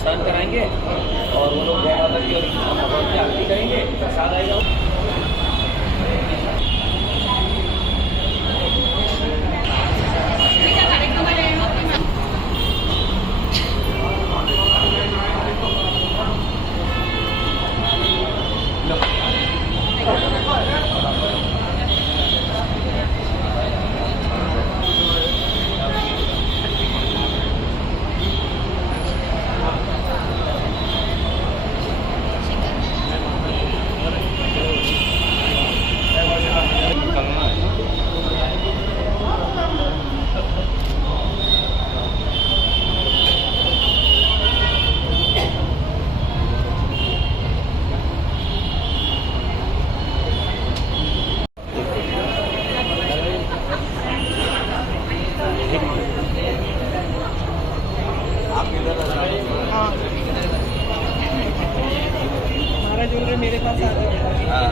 स्नान कराएंगे और वो लोग गया माता की और भगवान की आरती करेंगे, प्रसाद आएगा। मेरे पास आ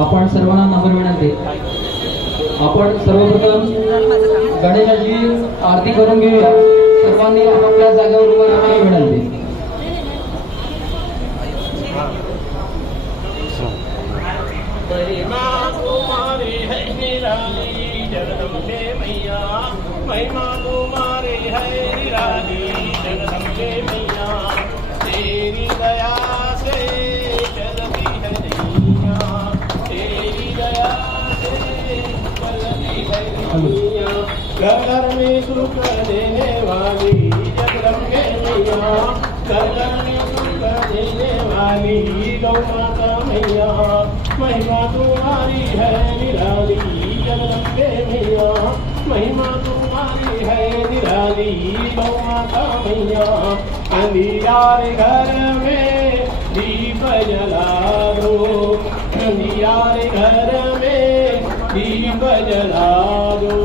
आपण सर्वांना नम्र विनंती, आपण सर्वप्रथम गणेशाची आरती करून घेऊया। सर्वांनी आपापल्या जागेवर उभं राहण्याची विनंती। महिमा तुम्हारी है निराली जगदम्बे मैया, तेरी दया से चलती है दुनिया, तेरी दया से चलती है दुनिया। घर घर में सुख देने वाली जगदम्बे मैया, घर घर में सुख देने वाली गौ माता मैया, महिमा तुम्हारी है निराली जगदम्बे मैया, महिमा तुम्हारी है निराली गौ माता मैया। अंधियारे घर में दीप जला दो, अंधियारे घर में दीप जला दो,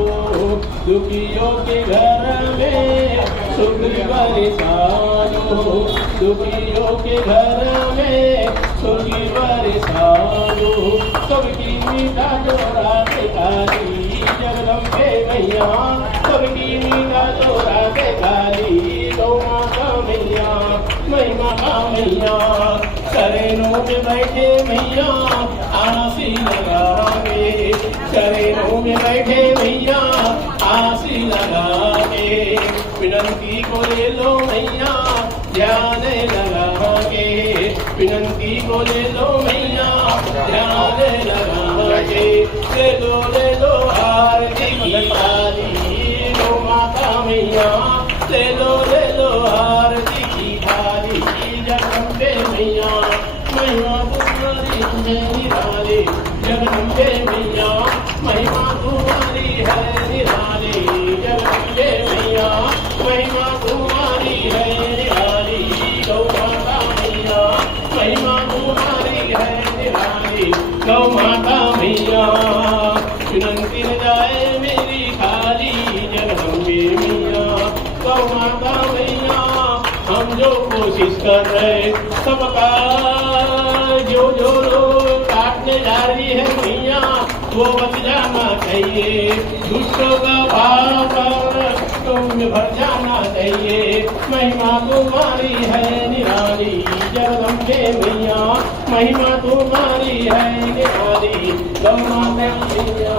दुखियों के घर में सुख बरसा दो, दुखियों के घर में सुख बरसा दो। सबकी मीठा जोड़ा काली जगदम्बे मैया, सबकी मीठा जोड़ा काली गौ माता मैया, महिमा का मैया। शरणों में बैठे मैया आसी लगा के, शरणों में बैठे मैया आसी लगा के, विनंती को ले लो मैया ध्यान लगा के, विनंती को ले लो मैया ध्यान लगा के। ले लो आरती की गौ माता मैया, ले लो आरती की थाली जगदम्बे मैया, महिमा तुम्हारी है निराली जगदम्बे मैया, महिमा तुम्हारी है निराली जगदम्बे मैया, महिमा तुम्हारी है निराली गौ माता मैया। किसका है सबका जो लोग काटने जा रही है मैया वो बच जाना चाहिए। दुष्टों का भार तुम भर जाना चाहिए। महिमा तुम्हारी है निराली जगदम्बे मैया, महिमा तुम्हारी है निराली गौ माता मैया।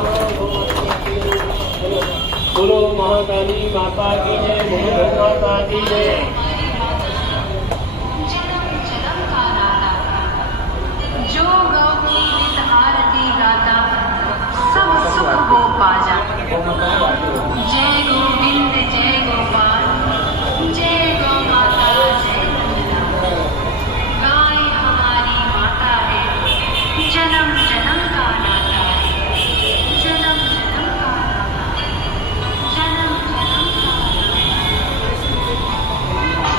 बोलो महाकाली माता की जय, बोलो माता की जय। जो गौ की नित आरती गाता सब सुख वो पाजा। जय गोविंद जय गोपाल जय गौ माता जय नंदना। गाय हमारी माता है, जन्म जन्म का नाता है, जन्म जन्म का नाता, जन्म जन्म का नाता।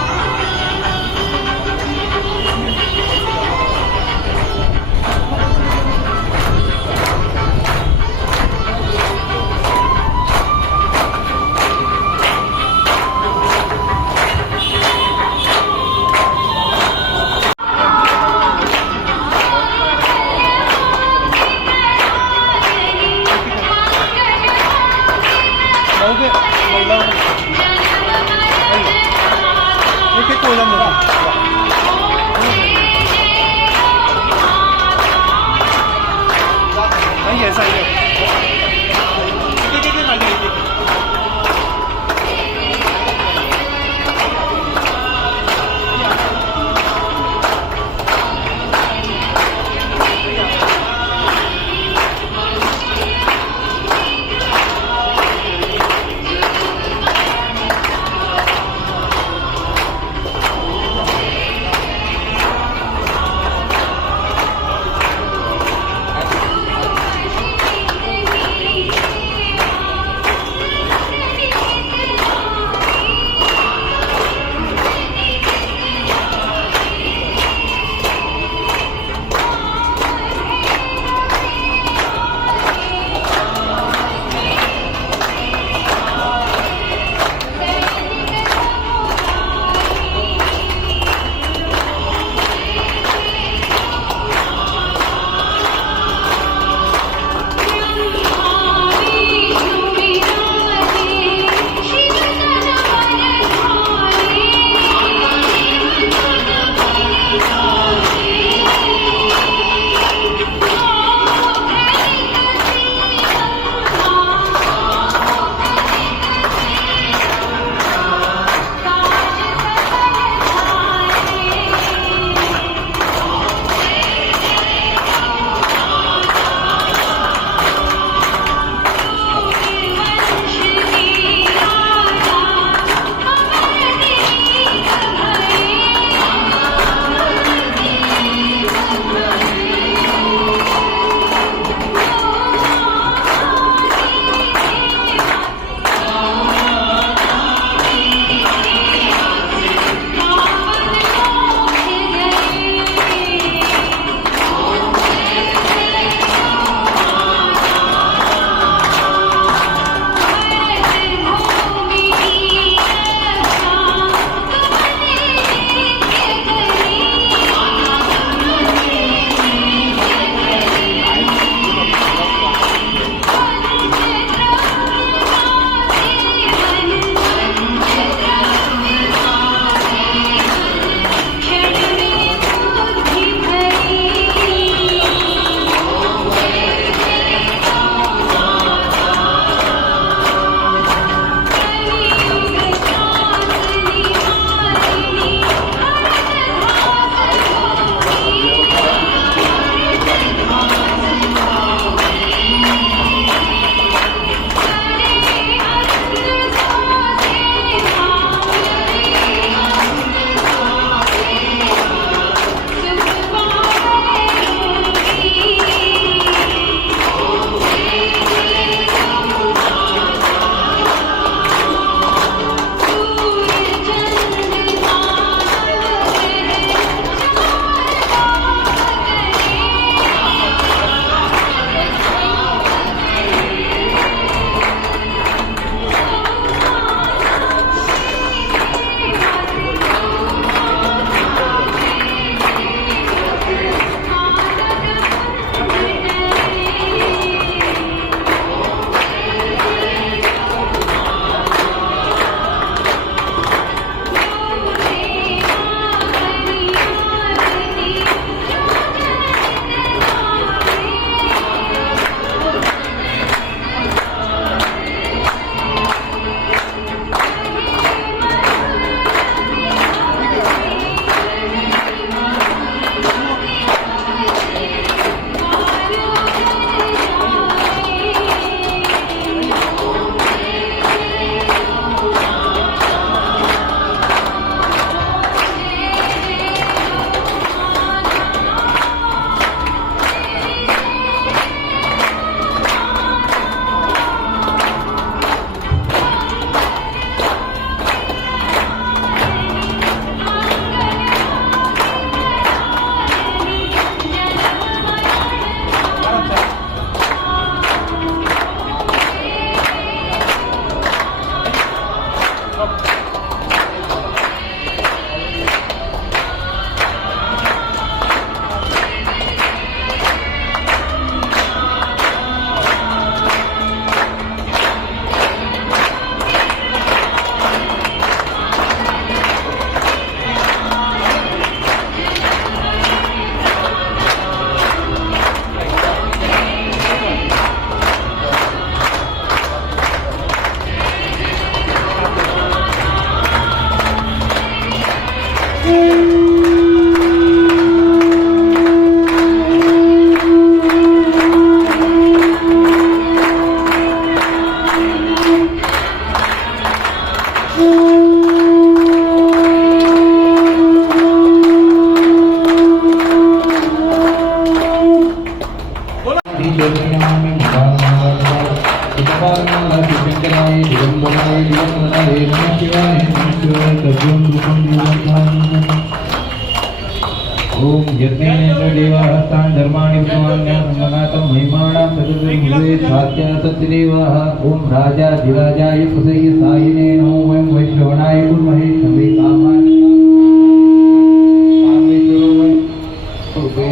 यज्ञेन च देवास्तान् धर्माणि विद्वान्यासंगनातं महिमाणां तदुर्मुदे स्वात्या सत्यदेवाः ॐ राजाधिराजाय प्रसय्य सायिने नमो वयं वैश्रवणाय कुर्महे सर्वे कामानि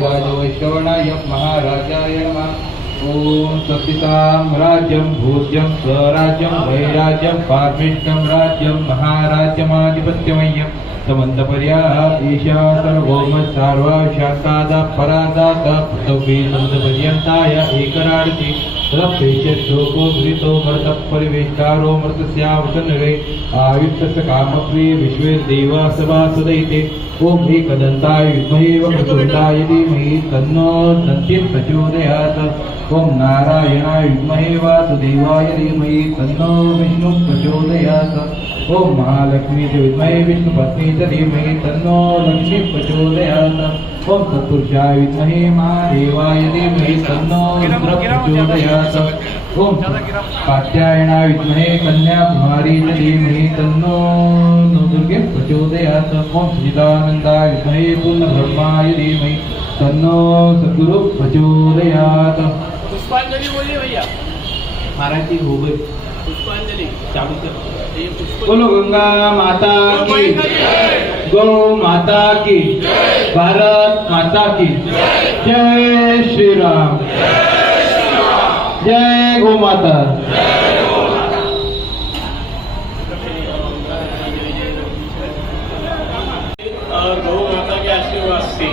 राज वैश्रवणाय महाराजाय नमः ओम सत्तां राज्यं भोज्यं स्वराज्यं वैराज्यं पारमेष्ठं राज्यं महाराज्यमाधिपत्यमय्यं समन्तपर्याः ईशा सर्वभौमः सार्वा शान्तादा परादात पृथ्वी सन्तपर्यन्ताय एकराडति तदपेक्षोको धृतो मर्तः परिवेष्टारो मर्तस्यावतनरे आयुष्टस्य कामप्रिय विश्वे देवा सभासदैते ओम एकदन्ताय विद्महे वक्रतुण्डाय धीमहि तन्नो दन्तिः प्रचोदयात् ओम नारायणाय विद्महे वासुदेवाय धीमहि तन्नो विष्णुः प्रचोदयात् ओम महालक्ष्मी च विद्महे विष्णुपत्नी च धीमहि तन्नो लक्ष्मीः प्रचोदयात् ओम सत्पुरुषाय विद्महे महादेवाय धीमहि तन्नो रुद्रः प्रचोदयात् ओम कात्यायनाय विद्महे कन्याकुमारी च धीमहि तन्नो दुर्गे प्रचोदयात् ओम सच्चिदानन्दाय विद्महे पूर्णब्रह्माय धीमहि तन्नो सद्गुरु प्रचोदयात्। पुष्पांजलि बोलिए भैया। महाराज जी हो गए पुष्पांजलि चालू कर। ये पुष्प बोलो गंगा माता की, गौ माता की, भारत माता की जय श्री राम, जय गौ माता। और गौ माता के आशीर्वाद से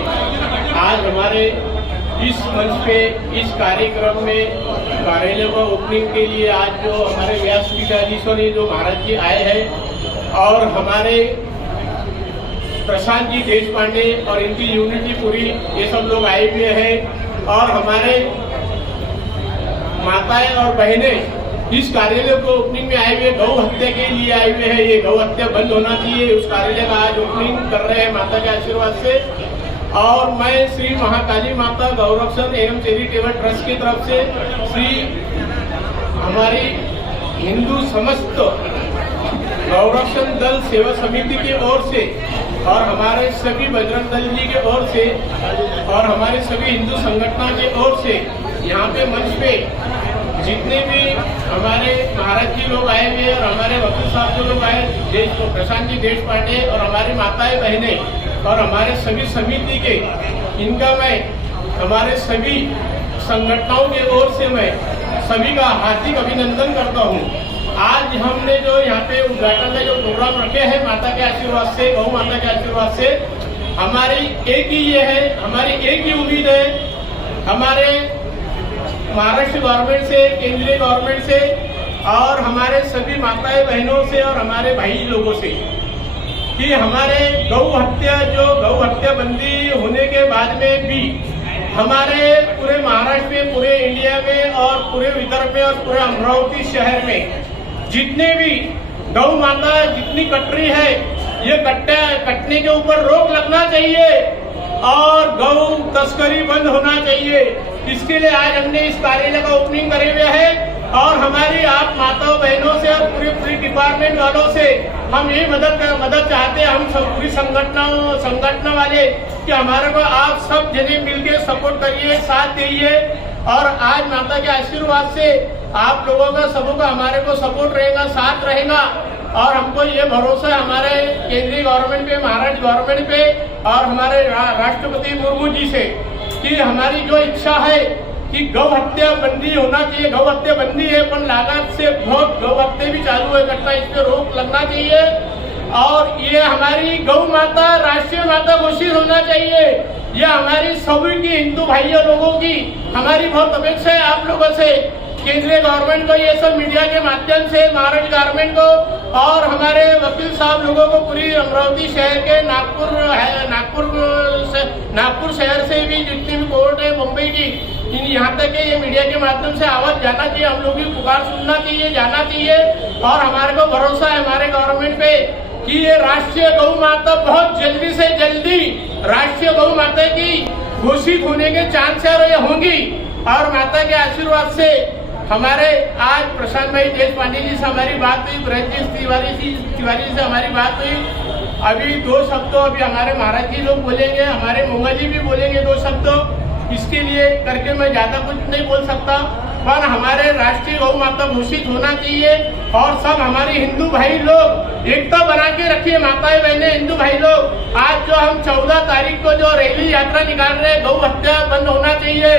आज हमारे इस मंच पे इस कार्यक्रम में कार्यालय का ओपनिंग के लिए आज जो हमारे व्यासपीठाधीशों ने जो महाराज जी आए हैं और हमारे प्रशांत जी देश पांडे और इनकी यूनिटी पूरी ये सब लोग आए हुए हैं और हमारे माताएं और बहनें इस कार्यालय को ओपनिंग में आए हुए गौ हत्या के लिए आए हुए हैं। ये गौ हत्या बंद होना चाहिए, उस कार्यालय का आज ओपनिंग कर रहे हैं माता के आशीर्वाद से। और मैं श्री महाकाली माता गौरक्षण एवं चैरिटेबल ट्रस्ट की तरफ से श्री हमारी हिंदू समस्त गौरक्षण दल सेवा समिति की ओर से और हमारे सभी बजरंग दल जी के ओर से और हमारे सभी हिंदू संगठनों के ओर से यहाँ पे मंच पे जितने भी हमारे महाराज जी लोग आए हुए और हमारे वकील साहब जो लोग आए प्रशांत जी देश पांडे और हमारी माताएं बहनें और हमारे सभी समिति के इनका मैं हमारे सभी संगठनों के ओर से मैं सभी का हार्दिक अभिनंदन करता हूँ। आज हमने जो यहाँ पे उद्घाटन में जो प्रोग्राम रखे हैं माता के आशीर्वाद से, गौ माता के आशीर्वाद से, हमारी एक ही ये है, हमारी एक ही उम्मीद है हमारे महाराष्ट्र गवर्नमेंट से, केंद्रीय गवर्नमेंट से और हमारे सभी माताएं बहनों से और हमारे भाई लोगों से कि हमारे गौ हत्या बंदी होने के बाद में भी हमारे पूरे महाराष्ट्र में, पूरे इंडिया में और पूरे विदर्भ में और पूरे अमरावती शहर में जितने भी गौ माता जितनी कट रही है ये कटने के ऊपर रोक लगना चाहिए और गौ तस्करी बंद होना चाहिए। इसके लिए आज हमने इस कार्यालय का ओपनिंग करे हुए है और हमारी आप माताओं बहनों से और पूरे डिपार्टमेंट वालों से हम यही मदद चाहते हैं, हम सब पूरी संगठन वाले कि हमारे को आप सब जने मिलके सपोर्ट करिए, साथ दीजिए और आज माता के आशीर्वाद से आप लोगों का सबों का हमारे को सपोर्ट रहेगा, साथ रहेगा और हमको ये भरोसा है हमारे केंद्रीय गवर्नमेंट पे, महाराष्ट्र गवर्नमेंट पे और हमारे राष्ट्रपति मुर्मू जी से कि हमारी जो इच्छा है कि गौ हत्या बंदी होना चाहिए। गौ हत्या बंदी है पर लागत से बहुत गौ हत्या भी चालू है करना, इस पे रोक लगना चाहिए और ये हमारी गौ माता राष्ट्रीय माता घोषित होना चाहिए। ये हमारी सभी की हिंदू भाइयों लोगों की हमारी बहुत अपेक्षा है आप लोगों से, केंद्रीय गवर्नमेंट को, ये सब मीडिया के माध्यम से महाराष्ट्र गवर्नमेंट को और हमारे वकील साहब लोगों को, पूरी अमरावती शहर के नागपुर शहर से भी जितनी भी कोर्ट है मुंबई की, यहाँ तक ये मीडिया के माध्यम से आवाज जाना चाहिए, हम लोग की पुकार सुनना चाहिए, जाना चाहिए और हमारे को भरोसा है हमारे गवर्नमेंट पे कि ये राष्ट्रीय गौ माता बहुत जल्दी से जल्दी राष्ट्रीय गौ माता की घोषित होने के चांस होंगी और माता के आशीर्वाद से हमारे आज प्रशांत भाई देश पांडे जी से हमारी बात हुई, ब्रज जी तिवारी जी से हमारी बात हुई अभी 2 शब्द अभी हमारे महाराज जी लोग बोलेंगे, हमारे मंगल जी भी बोलेंगे 2 शब्द। इसके लिए करके मैं ज्यादा कुछ नहीं बोल सकता, पर हमारे राष्ट्रीय गौ माता घोषित होना चाहिए और सब हमारे हिंदू भाई लोग एकता बना के रखिए। माताएं बहनें, हिंदू भाई लोग, आज जो हम 14 तारीख को जो रैली यात्रा निकाल रहे हैं, गौ हत्या बंद होना चाहिए,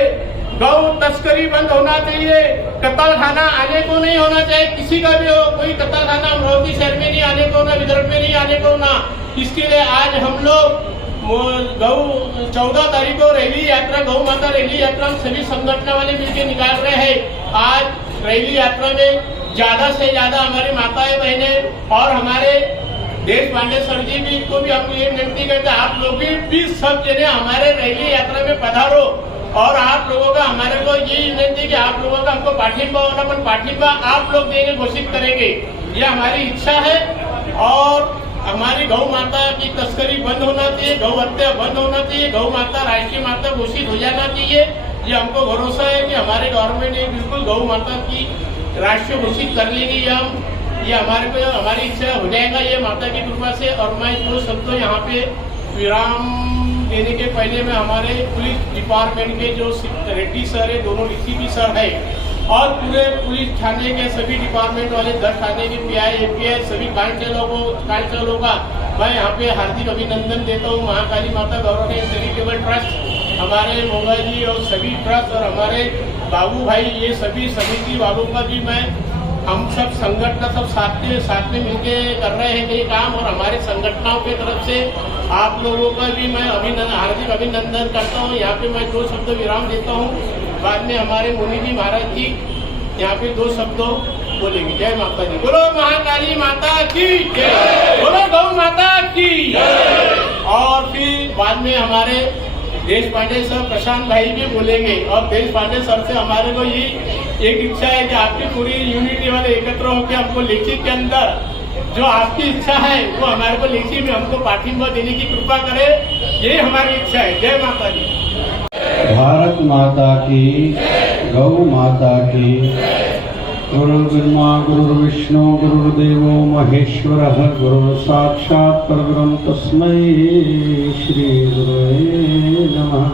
गौ तस्करी बंद होना चाहिए, कत्ल खाना आने को नहीं होना चाहिए, किसी का भी हो, कोई कत्ल खाना अमरावती शहर में नहीं आने को, ना विदर्भ में नहीं आने को ना। इसके लिए आज हम लोग गौ 14 तारीख को रैली यात्रा, गौ माता रैली यात्रा हम सभी संगठन वाले मिलकर निकाल रहे हैं। आज रैली यात्रा में ज्यादा से ज्यादा हमारी माताएं बहनें और हमारे देश पांडे सर जी भी को भी हम ये विनती करते हैं, आप लोग भी सब जने हमारे रैली यात्रा में पधारो और आप लोगों का हमारे को ये विनती कि आप लोगों का हमको पाठिंबा होना, पर पाठिंबा आप लोग देंगे, घोषित करेंगे, ये हमारी इच्छा है। और हमारी गौ माता की तस्करी बंद होना चाहिए, गौ हत्या बंद होना चाहिए, गौ माता राष्ट्रीय माता घोषित हो जाना चाहिए। ये हमको भरोसा है कि हमारे गवर्नमेंट ने बिल्कुल गौ माता की राष्ट्रीय घोषित कर लेगी। ये हमारे को हमारी इच्छा हो जाएगा, ये माता की कृपा से। और मैं 2 शब्द यहाँ पे विराम देने के पहले मैं हमारे पुलिस डिपार्टमेंट के जो रेड्डी सर है, दोनों डीसीपी सर है और पूरे पुलिस थाने के सभी डिपार्टमेंट वाले 10 थाने के पीआई, एपीआई, सभी कांस्टेबलों का मैं यहाँ पे हार्दिक अभिनंदन देता हूँ। महाकाली माता गवर्नमेंट चैरिटेबल ट्रस्ट, हमारे मोगा जी और सभी ट्रस्ट और हमारे बाबू भाई, ये सभी समिति वालों का भी मैं, हम सब संगठन सब साथ में मिलके कर रहे हैं ये काम। और हमारे संगठनों की तरफ से आप लोगों का भी मैं हार्दिक अभिनंदन करता हूँ। यहाँ पे मैं 2 शब्द विराम देता हूँ, बाद में हमारे मुनि जी महाराज जी यहाँ पे 2 शब्दों बोलेंगे। जय माता दी, बोलो महाकाली माता की जय, बोलो गौ माता की जय। और फिर बाद में हमारे देश पांडे सर, प्रशांत भाई भी बोलेंगे। और देश पांडे सर से हमारे को ये एक इच्छा है कि आपकी पूरी यूनिटी वाले एकत्र होकर हमको लिखित के अंदर जो आपकी इच्छा है वो हमारे को लिखित में हमको पाठिंबा देने की कृपा करे, ये हमारी इच्छा है। जय माता दी। भारत माता की, गौ माता की। गुरुर्ब्रह्मा गुरुर्विष्णु गुरुर्देवो महेश्वरः, गुरुः साक्षात् परब्रह्म तस्मै श्री गुरुवे नमः।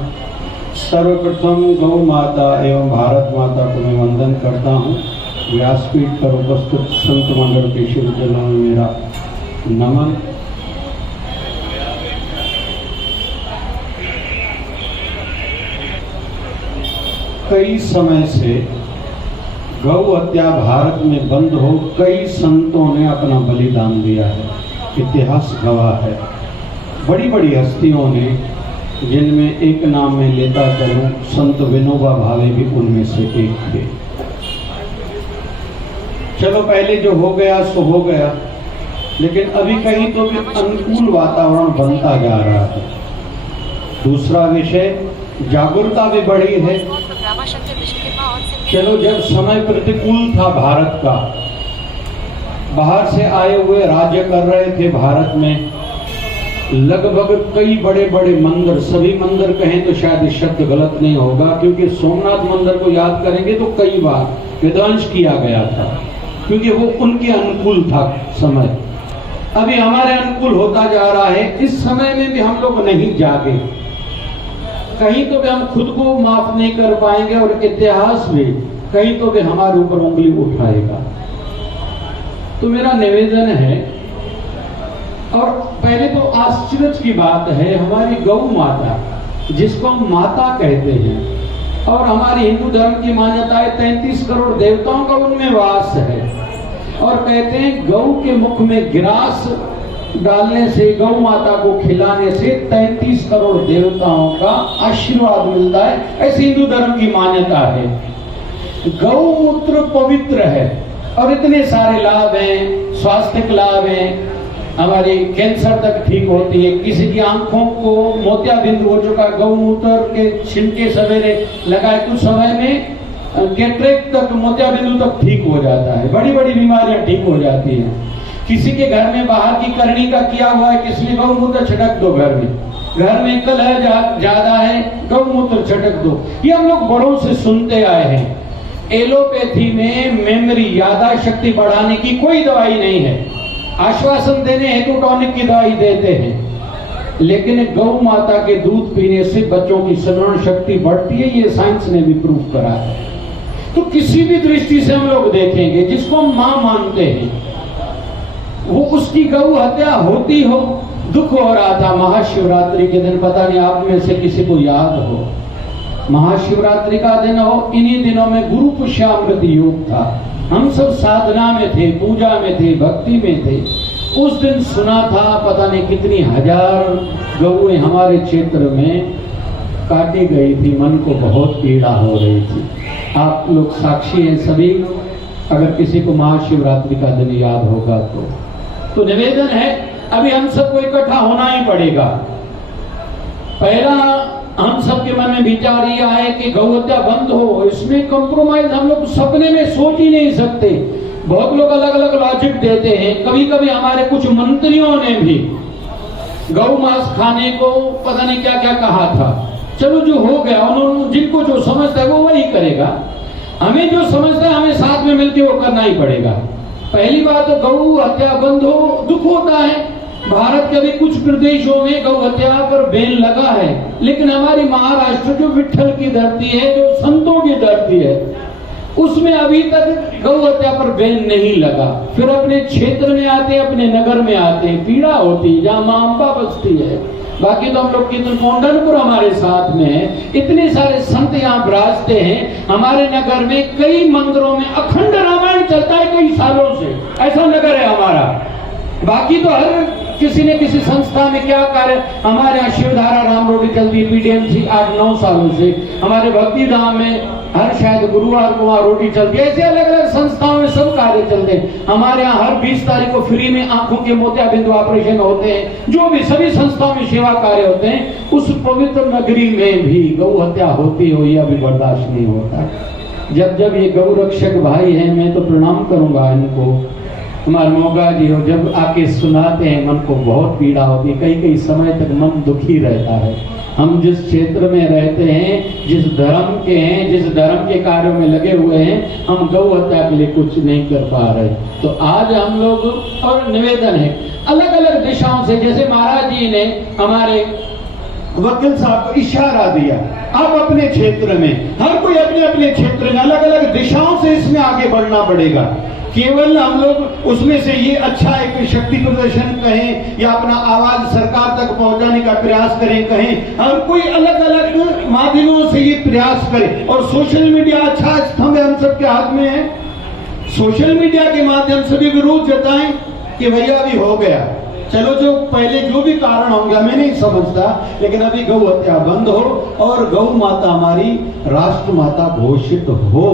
सर्वप्रथम गौ माता एवं भारत माता को मैं वंदन करता हूँ। व्यासपीठ पर उपस्थित संत मंडल के शिवजनों में मेरा नमन। कई समय से गौ हत्या भारत में बंद हो कई संतों ने अपना बलिदान दिया है, इतिहास गवाह है। बड़ी बड़ी हस्तियों ने, जिनमें एक नाम में लेता करूं, संत विनोबा भावे भी उनमें से एक थे। चलो पहले जो हो गया सो हो गया, लेकिन अभी कहीं तो भी अनुकूल वातावरण बनता जा रहा है। दूसरा विषय, जागरूकता भी बढ़ी है। चलो जब समय प्रतिकूल था भारत का, बाहर से आए हुए राज्य कर रहे थे भारत में, लगभग कई बड़े बड़े मंदिर, सभी मंदिर कहें तो शायद शब्द गलत नहीं होगा, क्योंकि सोमनाथ मंदिर को याद करेंगे तो कई बार विध्वंस किया गया था, क्योंकि वो उनके अनुकूल था समय। अभी हमारे अनुकूल होता जा रहा है। इस समय में भी हम लोग नहीं जागे, कहीं तो भी हम खुद को माफ नहीं कर पाएंगे और इतिहास भी कहीं तो भी हमारे ऊपर उंगली उठाएगा। तो मेरा निवेदन है, और पहले तो आश्चर्य की बात है, हमारी गौ माता जिसको हम माता कहते हैं, और हमारी हिंदू धर्म की मान्यता है 33 करोड़ देवताओं का उनमें वास है, और कहते हैं गौ के मुख में गिरास डालने से, गौ माता को खिलाने से 33 करोड़ देवताओं का आशीर्वाद मिलता है, ऐसी हिंदू धर्म की मान्यता है। गौमूत्र पवित्र है और इतने सारे लाभ हैं, स्वास्थ्य लाभ हैं, हमारी कैंसर तक ठीक होती है, किसी की आंखों को मोतियाबिंदु हो चुका, गौमूत्र के छिलके सवेरे लगाए कुछ समय में कैटरेक्ट तक, मोतियाबिंदु तक ठीक हो जाता है, बड़ी बड़ी बीमारियां ठीक हो जाती हैं। किसी के घर में बाहर की करनी का किया हुआ है, किसी ने गौमूत्र छिड़क दो, घर में कलह ज्यादा है, गौमूत्र छिड़क दो। ये हम लोग बड़ों से सुनते आए हैं। एलोपैथी में मेमोरी, याददाश्त शक्ति बढ़ाने की कोई दवाई नहीं है, आश्वासन देने हेतु टॉनिक की दवाई देते हैं, लेकिन गौ माता के दूध पीने से बच्चों की स्मरण शक्ति बढ़ती है, ये साइंस ने भी प्रूव करा है। तो किसी भी दृष्टि से हम लोग देखेंगे, जिसको हम मां मानते हैं, वो उसकी गौ हत्या होती हो, दुख हो रहा था महाशिवरात्रि के दिन, पता नहीं आप में से किसी को याद हो, महाशिवरात्रि का दिन हो, इन्हीं दिनों में गुरु पुष्यामृत योग था। हम सब साधना में थे, पूजा में थे, भक्ति में थे। उस दिन सुना था पता नहीं कितनी हजार गौएं हमारे क्षेत्र में काटी गई थी, मन को बहुत पीड़ा हो रही थी। आप लोग साक्षी हैं सभी, अगर किसी को महाशिवरात्रि का दिन याद होगा तो निवेदन है, अभी हम सबको इकट्ठा होना ही पड़ेगा। पहला हम सबके मन में विचार ये आए कि गौ हत्या बंद हो, इसमें कंप्रोमाइज हम लोग सपने में सोच ही नहीं सकते। बहुत लोग अलग अलग लॉजिक देते हैं। कभी कभी हमारे कुछ मंत्रियों ने भी गौ मांस खाने को पता नहीं क्या क्या कहा था। चलो जो हो गया, उन्होंने जिनको जो समझता है वो वही करेगा, हमें जो समझता है हमें साथ में मिलकर वो करना ही पड़ेगा। पहली बात तो गौ हत्या बंद हो, दुख होता है। भारत के भी कुछ प्रदेशों में गौ हत्या पर बैन लगा है, लेकिन हमारी महाराष्ट्र जो विट्ठल की धरती है, जो संतों की धरती है, उसमें अभी तक गौ हत्या पर बैन नहीं लगा। फिर अपने क्षेत्र में आते, अपने नगर में आते, पीड़ा होती जहाँ मां अम्बा बसती है। बाकी तो हम लोग की कोंडनपुर हमारे साथ में है, इतने सारे संत यहाँ विराजते हैं। हमारे नगर में कई मंदिरों में अखंड रामायण चलता है कई सालों से, ऐसा नगर है हमारा। बाकी तो हर किसी ने किसी संस्था में क्या कार्य, हमारे यहाँ शिवधारा राम रोटी चलती, पीडीएमसी 8-9 सालों से, हमारे भक्ति धाम में हर शायद गुरुवार को वहाँ रोटी चलती है। ऐसे अलग अलग संस्थाओं में सब कार्य चलते हैं। हमारे यहाँ हर 20 तारीख को फ्री में आंखों के मोतियाबिंदु ऑपरेशन होते हैं, जो भी सभी संस्थाओं में सेवा कार्य होते हैं। उस पवित्र नगरी में भी गौ हत्या होती हो, यह भी बर्दाश्त नहीं होता। जब ये गौ रक्षक भाई हैं, मैं तो प्रणाम करूंगा इनको, हमारे मोगा जी हो, जब आके सुनाते हैं मन को बहुत पीड़ा होती है। कई समय तक मन दुखी रहता है। हम जिस क्षेत्र में रहते हैं, जिस धर्म के हैं, जिस धर्म के कार्यों में लगे हुए हैं, हम गौ हत्या के लिए कुछ नहीं कर पा रहे। तो आज हम लोग, और निवेदन है अलग अलग दिशाओं से, जैसे महाराज जी ने हमारे वकील साहब को इशारा दिया, अब अपने क्षेत्र में, हर कोई अपने अपने क्षेत्र में अलग अलग दिशाओं से इसमें आगे बढ़ना पड़ेगा। केवल हम लोग उसमें से ये अच्छा एक शक्ति प्रदर्शन कहें या अपना आवाज सरकार तक पहुंचाने का प्रयास कहें, हर कोई अलग अलग माध्यमों से ये प्रयास करे। और सोशल मीडिया अच्छा स्तंभ है, हम सबके हाथ में है। सोशल मीडिया के माध्यम से भी विरोध जताएं कि भैया अभी हो गया, चलो जो पहले जो भी कारण होंगे मैं नहीं समझता, लेकिन अभी गौ हत्या बंद हो और गौ माता हमारी राष्ट्र माता घोषित हो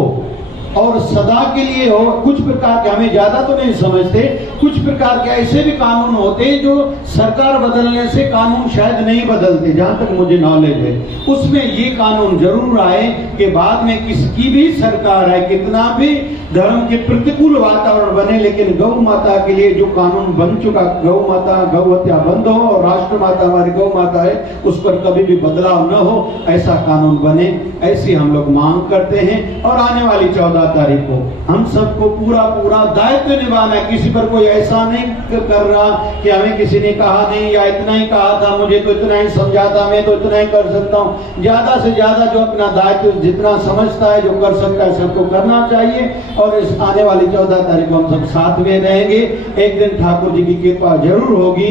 और सदा के लिए हो। कुछ प्रकार के, हमें ज्यादा तो नहीं समझते, कुछ प्रकार के ऐसे भी कानून होते हैं जो सरकार बदलने से कानून शायद नहीं बदलते, जहां तक मुझे नॉलेज है। उसमें ये कानून जरूर आए कि बाद में किसकी भी सरकार है, कितना भी धर्म के प्रतिकूल वातावरण बने, लेकिन गौ माता के लिए जो कानून बन चुका, गौ माता गौ हत्या बंद हो और राष्ट्र माता हमारी गौ माता है, उस पर कभी भी बदलाव न हो, ऐसा कानून बने, ऐसी हम लोग मांग करते हैं। और आने वाली 14 तारीख को हम सबको पूरा दायित्व निभाना है। किसी पर कोई ऐसा नहीं कर रहा कि हमें किसी ने कहा नहीं या इतना ही कहा था, मुझे तो इतना ही समझा था, मैं तो इतना ही कर सकता हूँ। ज्यादा से ज्यादा जो अपना दायित्व जितना समझता है, जो कर सकता है, सबको करना चाहिए। और इस आने वाली 14 तारीख को हम सब साथ में रहेंगे। एक दिन ठाकुर जी की कृपा जरूर होगी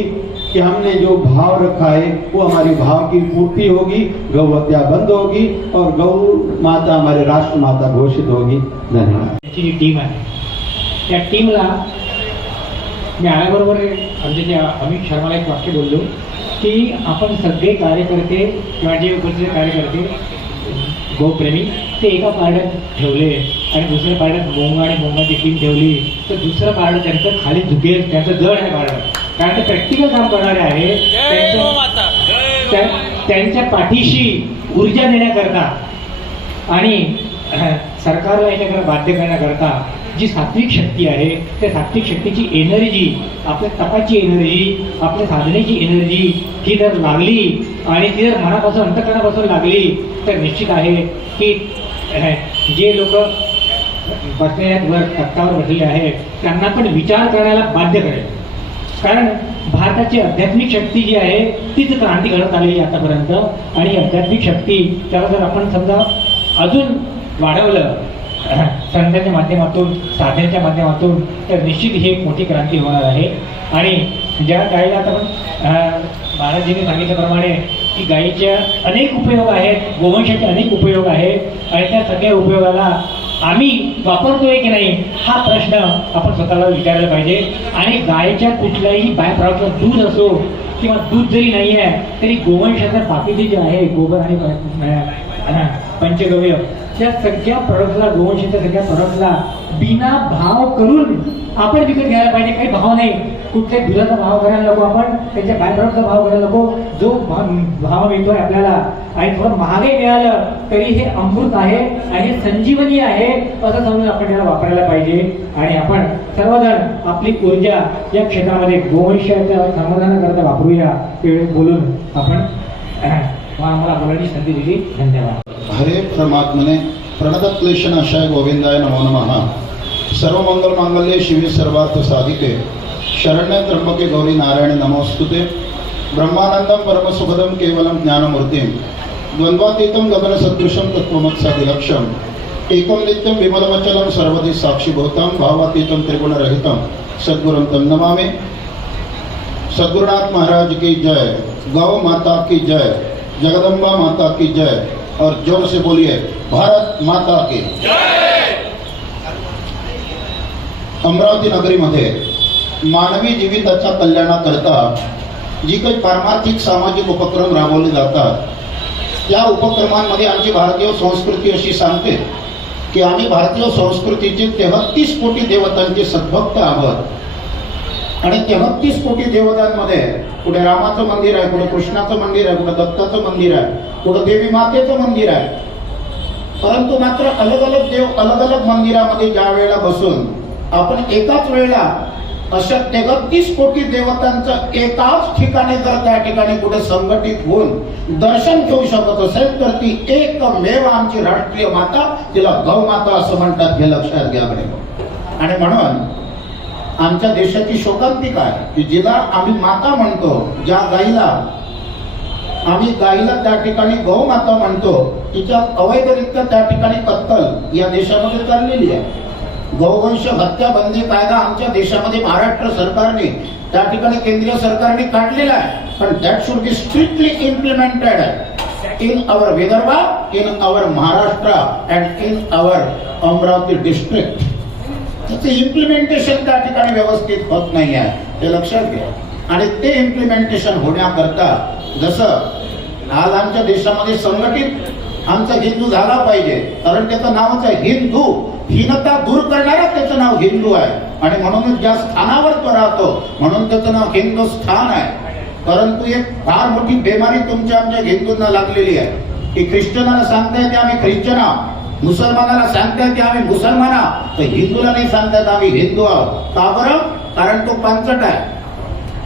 कि हमने जो भाव रखा है वो हमारी भाव की पूर्ति होगी, गौ हत्या बंद होगी और गौ माता हमारे राष्ट्र माता घोषित होगी। धन्यवाद। जी टीम आहे, त्या टीमला मी आल्याबरोबर आमचे जे अमित शर्माला एक वाक्य बोललो की आपण सगळे कार्यकर्ते किंवा जे उपस्थित कार्यकर्ते गोप्रेमी ते एका पारड्यात ठेवले आणि दुसऱ्या पारड्यात मोंग आणि मोंगाची टीम ठेवली, तर दुसरं पारडं त्यांचं खाली झुकेल, त्यांचं जड आहे पारडं, कारण ते प्रॅक्टिकल काम करणारे आहे। त्यांच्या पाठीशी ऊर्जा देण्याकरता आणि सरकारला याच्याकडे बाध्य करण्याकरता जी सात्विक शक्ती आहे, त्या सात्विक शक्तीची एनर्जी, आपल्या तपाची एनर्जी, आपल्या साधनेची एनर्जी ही जर लागली आणि ती जर मनापासून अंतःकरणापासून लागली, तर निश्चित आहे की जे लोक बसलेल्या वर तख्तावर बसलेले आहेत त्यांना पण विचार करायला बाध्य करेल। कारण भारताची आध्यात्मिक शक्ती जी आहे तीच क्रांती घडत आलेली आहे आतापर्यंत. आणि ही आध्यात्मिक शक्ती त्याला जर आपण समजा अजून वाढवलं संतांच्या माध्यमातून, साधनेच्या माध्यमातून, तर निश्चित ही एक मोठी क्रांती होणार आहे. आणि ज्या गायीला आता आपण महाराजांनी सांगितल्याप्रमाणे की गायीच्या अनेक उपयोग आहेत, गोवंशाचे अनेक उपयोग आहेत आणि त्या सगळ्या उपयोगाला आम्ही वापरतोय की नाही हा प्रश्न आपण स्वतःला विचारायला पाहिजे. आणि गायीच्या कुठल्याही बाय प्रॉडक्ट दूध असो किंवा दूध जरी नाही आहे तरी गोवंशाचं पाकिटे जे आहे गोबर आणि पंचगव्य त्या सगळ्या प्रॉडक्टला, गोवंशाच्या सगळ्या प्रॉडक्टला बिना भाव करून आपण विकत घ्यायला पाहिजे. काही भाव नाही, कुठल्याही दुधाचा भाव करायला नको, आपण त्यांच्या बाय प्रॉडक्टचा भाव करायला नको. जो भाव मिळतोय आपल्याला आणि थोडं महागाई मिळालं तरी हे अमृत आहे आणि हे संजीवनी आहे असं समजून आपण त्याला वापरायला पाहिजे. आणि आपण सर्वजण आपली ऊर्जा या क्षेत्रामध्ये गोवंशाच्या संवर्धनाकरता वापरूया. ते बोलून आपण मला बोलायची संधी दिली. धन्यवाद. हरे परमात्मने प्रणत क्लेशनाशाय गोविंदाय नमो नमः. सर्व मंगल मांगल्ये शिवे सर्वार्थ साधिके शरण्य त्र्यंबके गौरी नारायणी नमोस्तुते. ब्रह्मानंदम परमसुखदम केवलम ज्ञानमूर्तिम द्वंद्वातीतं गगन सदृशं तत्त्वमत्सादिलक्ष्यम् एकं नित्यं विमलमचलं सर्वदि साक्षिभूतं भावातीतं त्रिगुणरहितं सद्गुरुं तं नमामि. सद्गुरुनाथ महाराज की जय, गौ माता की जय, जगदम्बा माता की जय. और जोर से बोलिए भारत माता की जय. अमरावती नगरीमध्ये मानवी जीविताच्या कल्याणाकरता जी काही पारमार्थिक सामाजिक उपक्रम राबवले जातात त्या उपक्रमांमध्ये आमची भारतीय संस्कृती अशी सांगते की आम्ही भारतीय संस्कृतीचे 33 कोटी देवतांचे सद्भक्त आहोत. आणि 33 कोटी देवतांमध्ये कुठे रामाचं मंदिर आहे, कुठे कृष्णाचं मंदिर आहे, कुठे दत्ताचं मंदिर आहे, कुठे देवी मातेचं मंदिर आहे. परंतु मात्र अलग अलग देव अलग अलग मंदिरामध्ये ज्या वेळेला बसून आपण एकाच वेळेला अशा 33 कोटी देवतांचं एकाच ठिकाणी जर त्या ठिकाणी कुठे संघटित होऊन दर्शन घेऊ शकत असेल तर ती एकमेव आमची राष्ट्रीय माता, तिला गौ माता असं म्हणतात. हे लक्षात घ्या. आणि म्हणून आमच्या देशाची शोकांतिका आहे की जिला आम्ही माता म्हणतो, ज्या गाईला आम्ही गाईला त्या ठिकाणी गौ माता म्हणतो, तिच्या अवैधरित्या त्या ठिकाणी कत्तल या देशामध्ये चाललेली आहे. गौवंश हत्या बंदी कायदा आमच्या देशामध्ये महाराष्ट्र सरकारने त्या ठिकाणी केंद्रीय सरकारने काढलेला आहे. पण that should be strictly implemented आहे in our Vidarbha, in our Maharashtra and in our Amravati district. त्याचं इम्प्लिमेंटेशन त्या ठिकाणी व्यवस्थित होत नाही आहे, हे लक्षात घ्या. आणि ते इम्प्लिमेंटेशन होण्याकरता जसं आज आमच्या देशामध्ये संघटित आमचा हिंदू झाला पाहिजे, कारण त्याचं नावच आहे हिंदू. हीनता दूर करणारा त्याचं नाव हिंदू आहे आणि म्हणूनच ज्या स्थानावर तो राहतो म्हणून त्याचं नाव हिंदुस्थान आहे. परंतु एक फार मोठी बेमारी तुमच्या आमच्या हिंदूंना लागलेली आहे की ख्रिश्चनाला सांगता येते आम्ही ख्रिश्चन आहोत, मुसलमानाला सांगता येते आम्ही मुसलमान आहोत, तर हिंदूला नाही सांगता येत आम्ही हिंदू आहोत. का बरं? कारण तो पांचट आहे.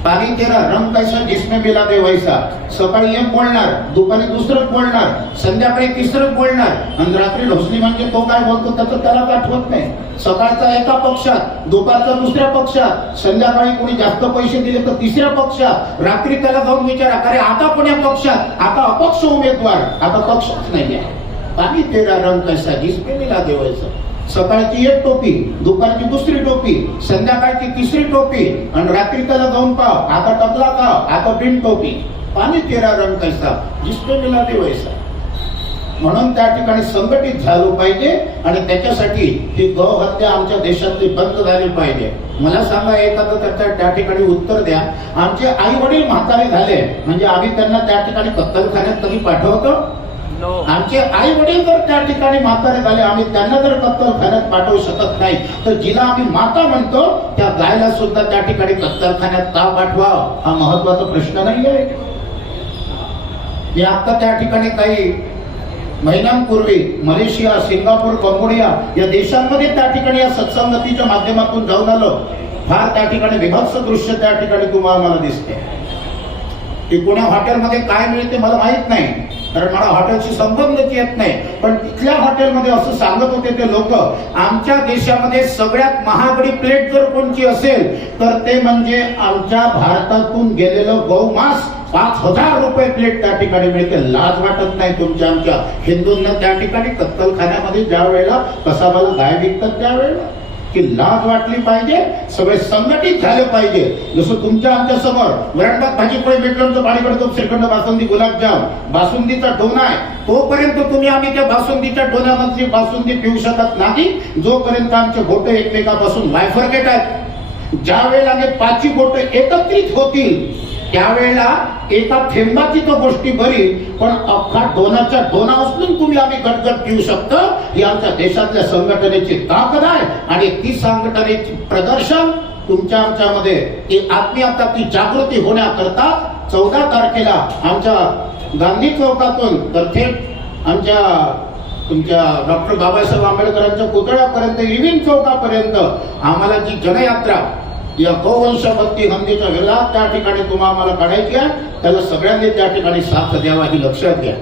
पाणी तेरा रंग कैसा जिसमें मिला दे वैसा. सकाळी एक बोलणार, दुपारी दुसरं बोलणार, संध्याकाळी तिसरं बोलणार आणि रात्री ढोसली म्हणजे तो काय बोलतो त्याचं त्याला आठवत नाही. सकाळचा एका पक्षात, दुपारचा दुसऱ्या पक्षात, संध्याकाळी कोणी जास्त पैसे दिले तर तिसऱ्या पक्षात, रात्री त्याला जाऊन विचारा अरे आता कोण्या पक्षात, आता अपक्ष उमेदवार, आता पक्षच नाही आहे. पाणी तेरा रंग कैसा जिसमें मिला दे वैसा. सकाळची एक टोपी, दुपारची दुसरी टोपी, संध्याकाळची तिसरी टोपी आणि रात्री त्याला जाऊन पाव आता टकला का, आता बिन टोपी. पाणी तेरा रंग कैसा जिसमें मिला दे वैसा. म्हणून त्या ठिकाणी संघटित झालं पाहिजे आणि त्याच्यासाठी ही गौ हत्या आमच्या देशातली बंद झाली पाहिजे. मला सांगा एखादं त्याच्या त्या ठिकाणी उत्तर द्या. आमचे आई वडील म्हातारे झाले म्हणजे आम्ही त्यांना त्या ठिकाणी कत्तलखान्यात कधी पाठवतो? आमचे आई वडील जर त्या ठिकाणी म्हातारे झाले आम्ही त्यांना जर कत्तलखान्यात पाठवू शकत नाही तर जिला आम्ही माता म्हणतो त्या गायला सुद्धा त्या ठिकाणी कत्तलखान्यात का पाठवावं हा महत्वाचा प्रश्न नाही आहे. मी आता त्या ठिकाणी काही महिन्यांपूर्वी मलेशिया, सिंगापूर, कंबोडिया या देशांमध्ये त्या ठिकाणी या सत्संगतीच्या माध्यमातून जाऊन आलो. फार त्या ठिकाणी विभत्स दृश्य त्या ठिकाणी तुम्हाला मला दिसते. की कोण्या हॉटेलमध्ये काय मिळते मला माहित नाही, कारण मला हॉटेलशी संबंधच येत नाही. पण तिथल्या हॉटेलमध्ये असं सांगत होते ते लोक, आमच्या देशामध्ये सगळ्यात महागडी प्लेट जर कोणची असेल तर ते म्हणजे आमच्या भारतातून गेलेलं गौमांस 5,000 रुपये प्लेट त्या ठिकाणी मिळते. लाज वाटत नाही तुमच्या आमच्या हिंदूंना त्या ठिकाणी कत्तलखान्यामध्ये ज्या वेळेला कसाबाला गाय विकतात त्यावेळेला, की लाज वाटली पाहिजे. सगळे संघटित झाले पाहिजे. जसं तुमच्या आमच्या समोर वरणभात भाजी पोळी भेटलं, पाणी पडतो, श्रीखंड, बासुंदी, गुलाबजाम, बासुंदीचा डोना आहे, तोपर्यंत तुम्ही आम्ही त्या बासुंदीच्या डोन्यामध्ये बासुंदी पिऊ शकत नाही जोपर्यंत आमचे बोट एकमेकापासून बायफर्केट आहेत. ज्या वेळेला हे 5 बोट एकत्रित होतील त्यावेळेला एका थेंबाची तो गोष्टी बरी, पण अख्खा डोनाच्या डोना उचलून तुम्ही आम्ही गटगट पिऊ शकतो. ही आमच्या देशातल्या संघटनेची ताकद आहे आणि ती संघटनेची प्रदर्शन तुमच्या आमच्यामध्ये ती आत्मीयता, ती जागृती होण्याकरता 14 तारखेला आमच्या गांधी चौकातून तर थेट आमच्या तुमच्या डॉक्टर बाबासाहेब आंबेडकरांच्या पुतळ्यापर्यंत, इरविन चौकापर्यंत आम्हाला जी जनयात्रा या गौवंशभक्ती हंदीच्या विरोधात त्या ठिकाणी तुम्हाला आम्हाला काढायची आहे, त्याला सगळ्यांनी त्या ठिकाणी साथ द्यावा ही लक्षात घ्या.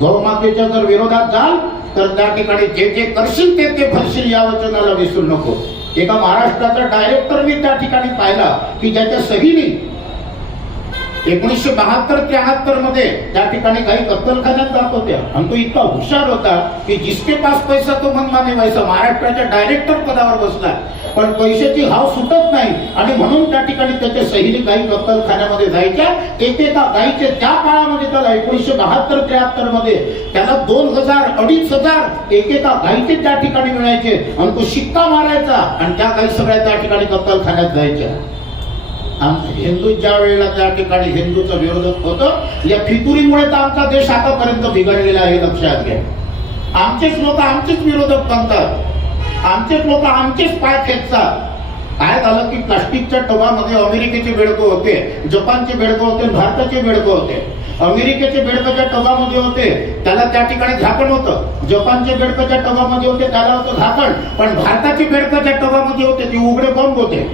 गौमातेच्या जर विरोधात जाल तर त्या ठिकाणी जे जे करशील ते भरशील या वचनाला विसरू नको. एका महाराष्ट्राचा डायरेक्टर मी त्या ठिकाणी पाहिला की ज्याच्या सहीने 1972-73 मध्ये त्या ठिकाणी काही कत्तलखान्यात जात होत्या आणि तो इतका हुशार होता की जिसके पास पैसा तो मनमाने व्हायचा. महाराष्ट्राच्या डायरेक्टर पदावर बसला, पण पैशाची हाव सुटत नाही आणि म्हणून त्या ठिकाणी त्याच्या सहीने काही कत्तलखान्यामध्ये जायच्या. एकेका गाईचे त्या काळामध्ये त्याला 1972-73 मध्ये त्याला 2,000, 2,500 एकेका गाईचे त्या ठिकाणी मिळायचे आणि तो शिक्का मारायचा आणि त्या गाई सगळ्या त्या ठिकाणी कत्तलखान्यात जायच्या. हिंदू ज्या वेळेला त्या ठिकाणी हिंदूचा विरोधक होतं, या फितुरीमुळे तर आमचा देश आतापर्यंत बिघडलेला आहे लक्षात घ्या. आमचेच लोक आमचेच विरोधक बनतात, आमचेच लोक आमचेच पाय खेचतात. काय झालं की प्लास्टिकच्या टबामध्ये अमेरिकेचे बेडकं होते, जपानचे बेडकं होते, भारताचे बेडकं होते. अमेरिकेचे बेडकं ज्या टबामध्ये होते त्याला त्या ठिकाणी झाकण होतं, जपानचे बेडकं ज्या टबामध्ये होते त्याला होतं झाकण, पण भारताचे बेडकं ज्या टबामध्ये होते ते उघडे बंद होते.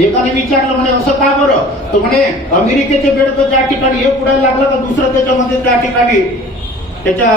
एकाने विचारलं म्हणे असं का बरं, तर म्हणे अमेरिकेचे बेडकं ज्या ठिकाणी एक उडायला लागलं तर दुसरं त्याच्यामध्ये त्या ठिकाणी त्याच्या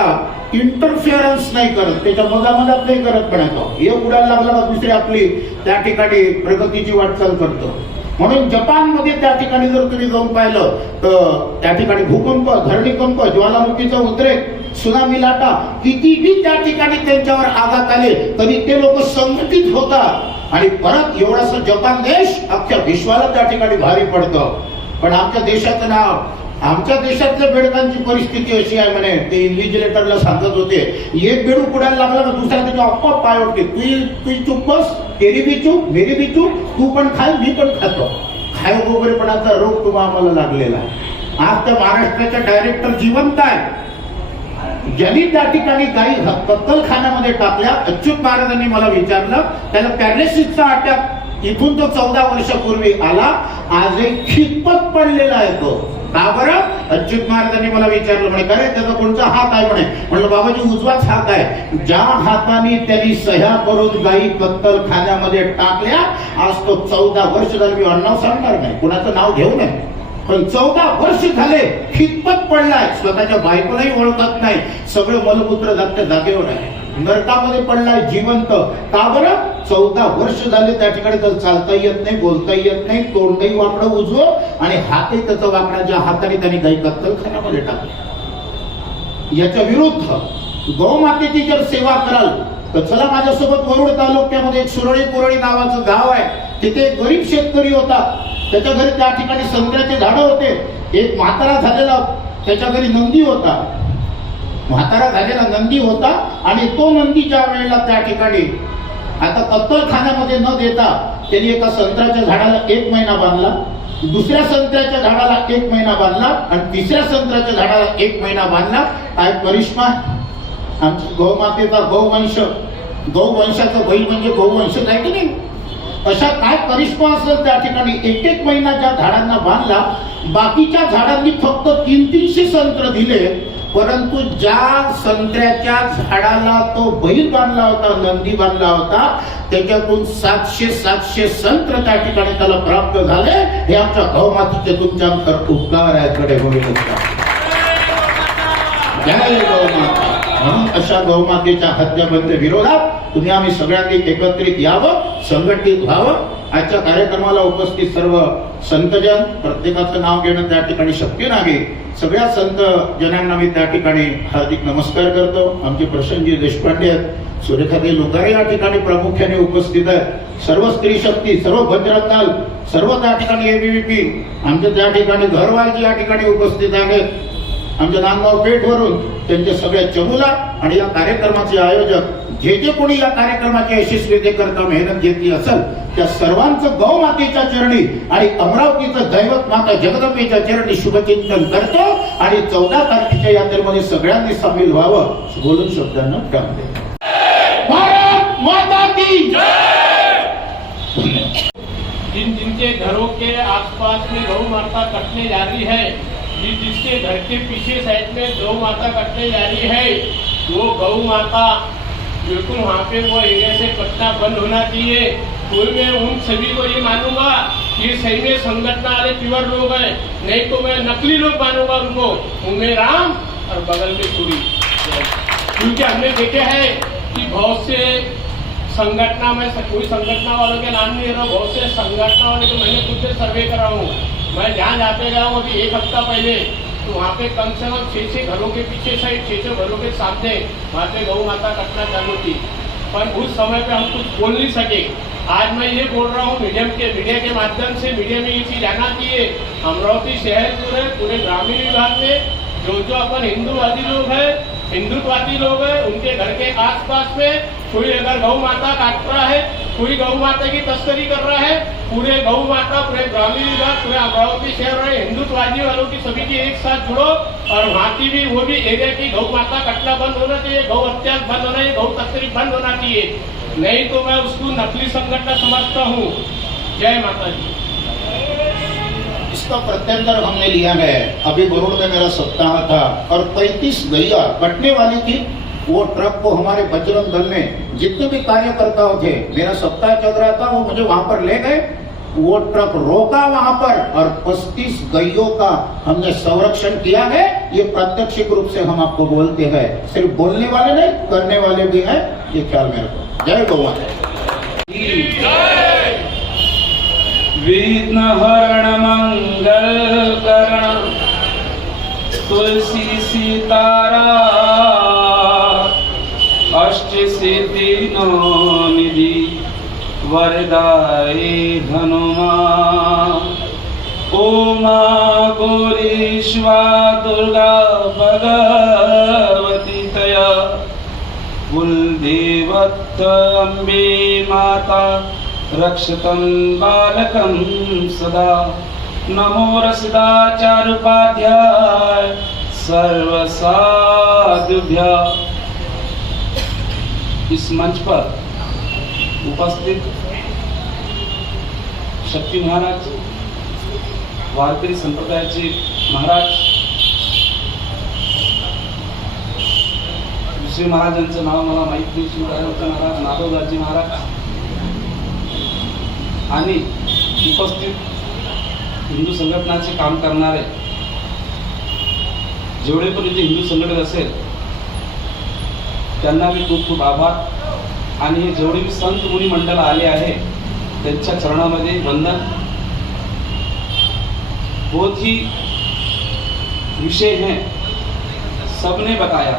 इंटरफिअरन्स नाही करत, त्याच्या मधामधात नाही करत, पण एक उडायला लागला तर दुसरी आपली त्या ठिकाणी प्रगतीची वाटचाल करतो. म्हणून जपानमध्ये त्या ठिकाणी जर तुम्ही जाऊन पाहिलं तर त्या ठिकाणी भूकंप, धरणीकंप, ज्वालामुखीचा उद्रेक, सुनामी लाटा कितीही त्या ठिकाणी त्यांच्यावर आघात आले तरी ते लोक संघटित होतात आणि परत एवढासा जपान देश अख्ख्या विश्वाला त्या ठिकाणी भारी पडतं. पण आमच्या देशाचं नाव, आमच्या देशातल्या बेडकांची परिस्थिती अशी आहे म्हणे, ते इन्व्हिजिलेटरला सांगत होते, एक बेडूक उडायला लागला तर दुसऱ्या त्याच्या आपोआप पाय उठते, तू चुप बस, तेरी बी चूप, मेरी बी चूप, तू पण खाय मी पण खातो. खाय वगैरेपणाचा रोग तुम्हाला आम्हाला लागलेला आहे. आज त्या महाराष्ट्राच्या डायरेक्टर जिवंत आहे, ज्यांनी त्या ठिकाणी काही कत्तलखान्यामध्ये टाकल्या. अच्युत महाराजांनी मला विचारलं, त्याला पॅरालिसिसचा अटॅक इथून तो 14 वर्षापूर्वी आला, आजही खितपत पडलेला आहे तो. का बरं? अच्युत महाराजांनी मला विचारलं म्हणे, काय त्याचा कोणता हात आहे म्हणे. म्हणलं बाबाजी उजवाच हात आहे. ज्या हाताने त्यांनी सह्या करून गाई कत्तलखान्यामध्ये टाकल्या, आज तो 14 वर्ष झाले, मी नाव सांगणार नाही, कुणाचं नाव घेऊ नये, पण 14 वर्ष झाले खितपत पडलाय, स्वतःच्या बायकोलाही ओळखत नाही, सगळं मलमूत्र जागच्या जागेवर आहे, नरकामध्ये पडलाय जिवंत. का बरं? 14 वर्ष झाले त्या ठिकाणी तर चालता येत नाही, बोलता येत नाही, तोंडही वाकडं उजवं आणि हातही त्याचा वाकडा, ज्या हाताने त्यांनी गाई कत्तलखान्यामध्ये टाकले. याच्या विरुद्ध गौमातेची जर सेवा कराल तर चला माझ्यासोबत वरुड तालुक्यामध्ये एक सुरळी कुरळी नावाचं गाव आहे, तिथे एक गरीब शेतकरी होता. त्याच्या घरी त्या ठिकाणी संत्र्याचे झाडं होते. एक म्हातारा झालेला त्याच्या घरी नंदी होता, म्हातारा झालेला नंदी होता आणि तो नंदी ज्या वेळेला त्या ठिकाणी आता कत्तलखान्यामध्ये न देता त्यांनी एका संत्र्याच्या झाडाला 1 महिना बांधला, दुसऱ्या संत्र्याच्या झाडाला 1 महिना बांधला आणि तिसऱ्या संत्र्याच्या झाडाला 1 महिना बांधला. काय करिश्मा आमची गौमातेचा गौवंश, गौवंशाचा बैल म्हणजे गौवंश आहे की नाही, अशा काय करिश्मा असेल त्या ठिकाणी. 1-1 महिना ज्या झाडांना बांधला, बाकीच्या झाडांनी फक्त 300-300 संत्र दिले परंतु ज्या संत्र्याच्या झाडाला तो बैल बांधला होता, नंदी बांधला होता, त्याच्यातून 700 संत्र त्या ठिकाणी त्याला प्राप्त झाले. हे आमच्या गौमातीचे तुमच्यावर उपकार आहेत. कडे जय गौमाता. म्हणून अशा गौमातेच्या हत्याबंद विरोधात तुम्ही आम्ही सगळ्यांनी एकत्रित यावं, संघटित व्हावं. आजच्या कार्यक्रमाला उपस्थित सर्व संतजन, प्रत्येकाचं नाव घेणं त्या ठिकाणी शक्य नाही. सगळ्या संत जनांना मी त्या ठिकाणी हार्दिक नमस्कार करतो. आमचे प्रसन्नजी देशपांडे आहेत, सुरेखाताई लोकारे या ठिकाणी प्रामुख्याने उपस्थित आहेत. सर्व स्त्री शक्ती, सर्व भद्रकाल, सर्व त्या ठिकाणी एबीव्हीपी, आमच्या त्या ठिकाणी घरवालजी या ठिकाणी उपस्थित आहेत. आमच्या नांदगाव पेठवरून त्यांचे सगळे चमूला आणि या कार्यक्रमाचे आयोजक जे कोणी या कार्यक्रमाच्या यशस्वीतेकरता मेहनत घेतली असेल त्या सर्वांचं गौमातेच्या चरणी आणि अमरावतीचं दैवत माता जगदंबेच्या चरणी शुभचिंतन करतो आणि 14 तारखेच्या यात्रेमध्ये सगळ्यांनी सामील व्हावं बोलून शब्दांना टाकते. भारत माता की जय. जिनके घरों के आसपास में गौ माता कटने जा रही है, जिसके घर के पीछे साइड में गौ माता कटने जा रही है, वो गौ माता बिल्कुल वहाँ पे वो एरिया से कटना बंद होना चाहिए. कोई मैं उन सभी को ये मानूंगा कि ये सही में संगठन वाले प्योर लोग हैं, नहीं तो मैं नकली लोग मानूंगा उनको. उनमें राम और बगल में छुरी. क्योंकि हमने देखे हैं कि बहुत से संगठना में कोई संगठना वालों के नाम नहीं ले रहा, बहुत से संगठना वाले को मैंने खुद से सर्वे करा हूँ. मैं जहाँ जाते गया हूँ अभी 1 हफ्ता पहले, तो वहाँ पे कम से कम 6 घरों के पीछे साइड 6 घरों के सामने वहाँ पे गौ माता कटना चालू थी. पर उस समय पे हम कुछ बोल नहीं सके. आज मैं ये बोल रहा हूँ मीडिया के माध्यम से, मीडिया में ये चीज आना चाहिए. अमरावती शहर पूरे ग्रामीण विभाग में जो अपन हिंदूवादी लोग हैं, हिंदुत्ववादी लोग हैं, उनके घर के आसपास में कोई अगर गौ माता काट रहा है, कोई गौ माता की तस्करी कर रहा है, पूरे गौ माता, पूरे ग्रामीण विभाग, पूरे अमरावती शहर में हिंदुत्ववादी वालों की सभी की एक साथ जुड़ो और वहाँ की भी वो भी एरिया की गौ माता कटना बंद होना चाहिए, गौ हत्या बंद होना चाहिए, गौ तस्करी बंद होना चाहिए. नहीं तो मैं उसको नकली संगठन समझता हूँ. जय माता जी. इसका प्रत्यंतर हमने लिया है. अभी बरूड में मेरा सप्ताह था और 35 गैया कटने वाली थी. वो ट्रक को हमारे बजरंग दल ने जितने भी कार्यकर्ता थे, मेरा सप्ताह चल रहा था, वो मुझे वहां पर ले गए. वो ट्रक रोका वहां पर और 35 गैयों का हमने संरक्षण किया है. ये प्रत्यक्ष रूप से हम आपको बोलते हैं. सिर्फ बोलने वाले नहीं, करने वाले भी हैं. ये ख्याल में रखो. जय गौ माता. विघ्न हरण मंगल करण तुलसी सीतारा अष्ट सिद्धि नो निधि वरदाई हनुमान. उमा गौरी शिवा दुर्गा भगवती तया कुलदेवत अम्बे माता रक्षतं बालकं सदा. नमो रसदाचारुपाध्याय सर्वसाधुभ्यः. इस मंच पर उपस्थित शक्ती महाराज, वारकरी संप्रदायाचे महाराज, श्री महाराजांचं नाव मला माहित नाही, श्री महाराज नागोदाजी महाराज आणि उपस्थित हिंदू संघटनाचे काम करणारे जेवढे पण इथे हिंदू संघटन असेल त्यांना मी खूप खूप आभार. आणि हे जेवढे मी संत मुनी मंडळ आले आहे त्यांच्या चरणामध्ये वंदन. बहुत ही विषय हैं, सबने बताया.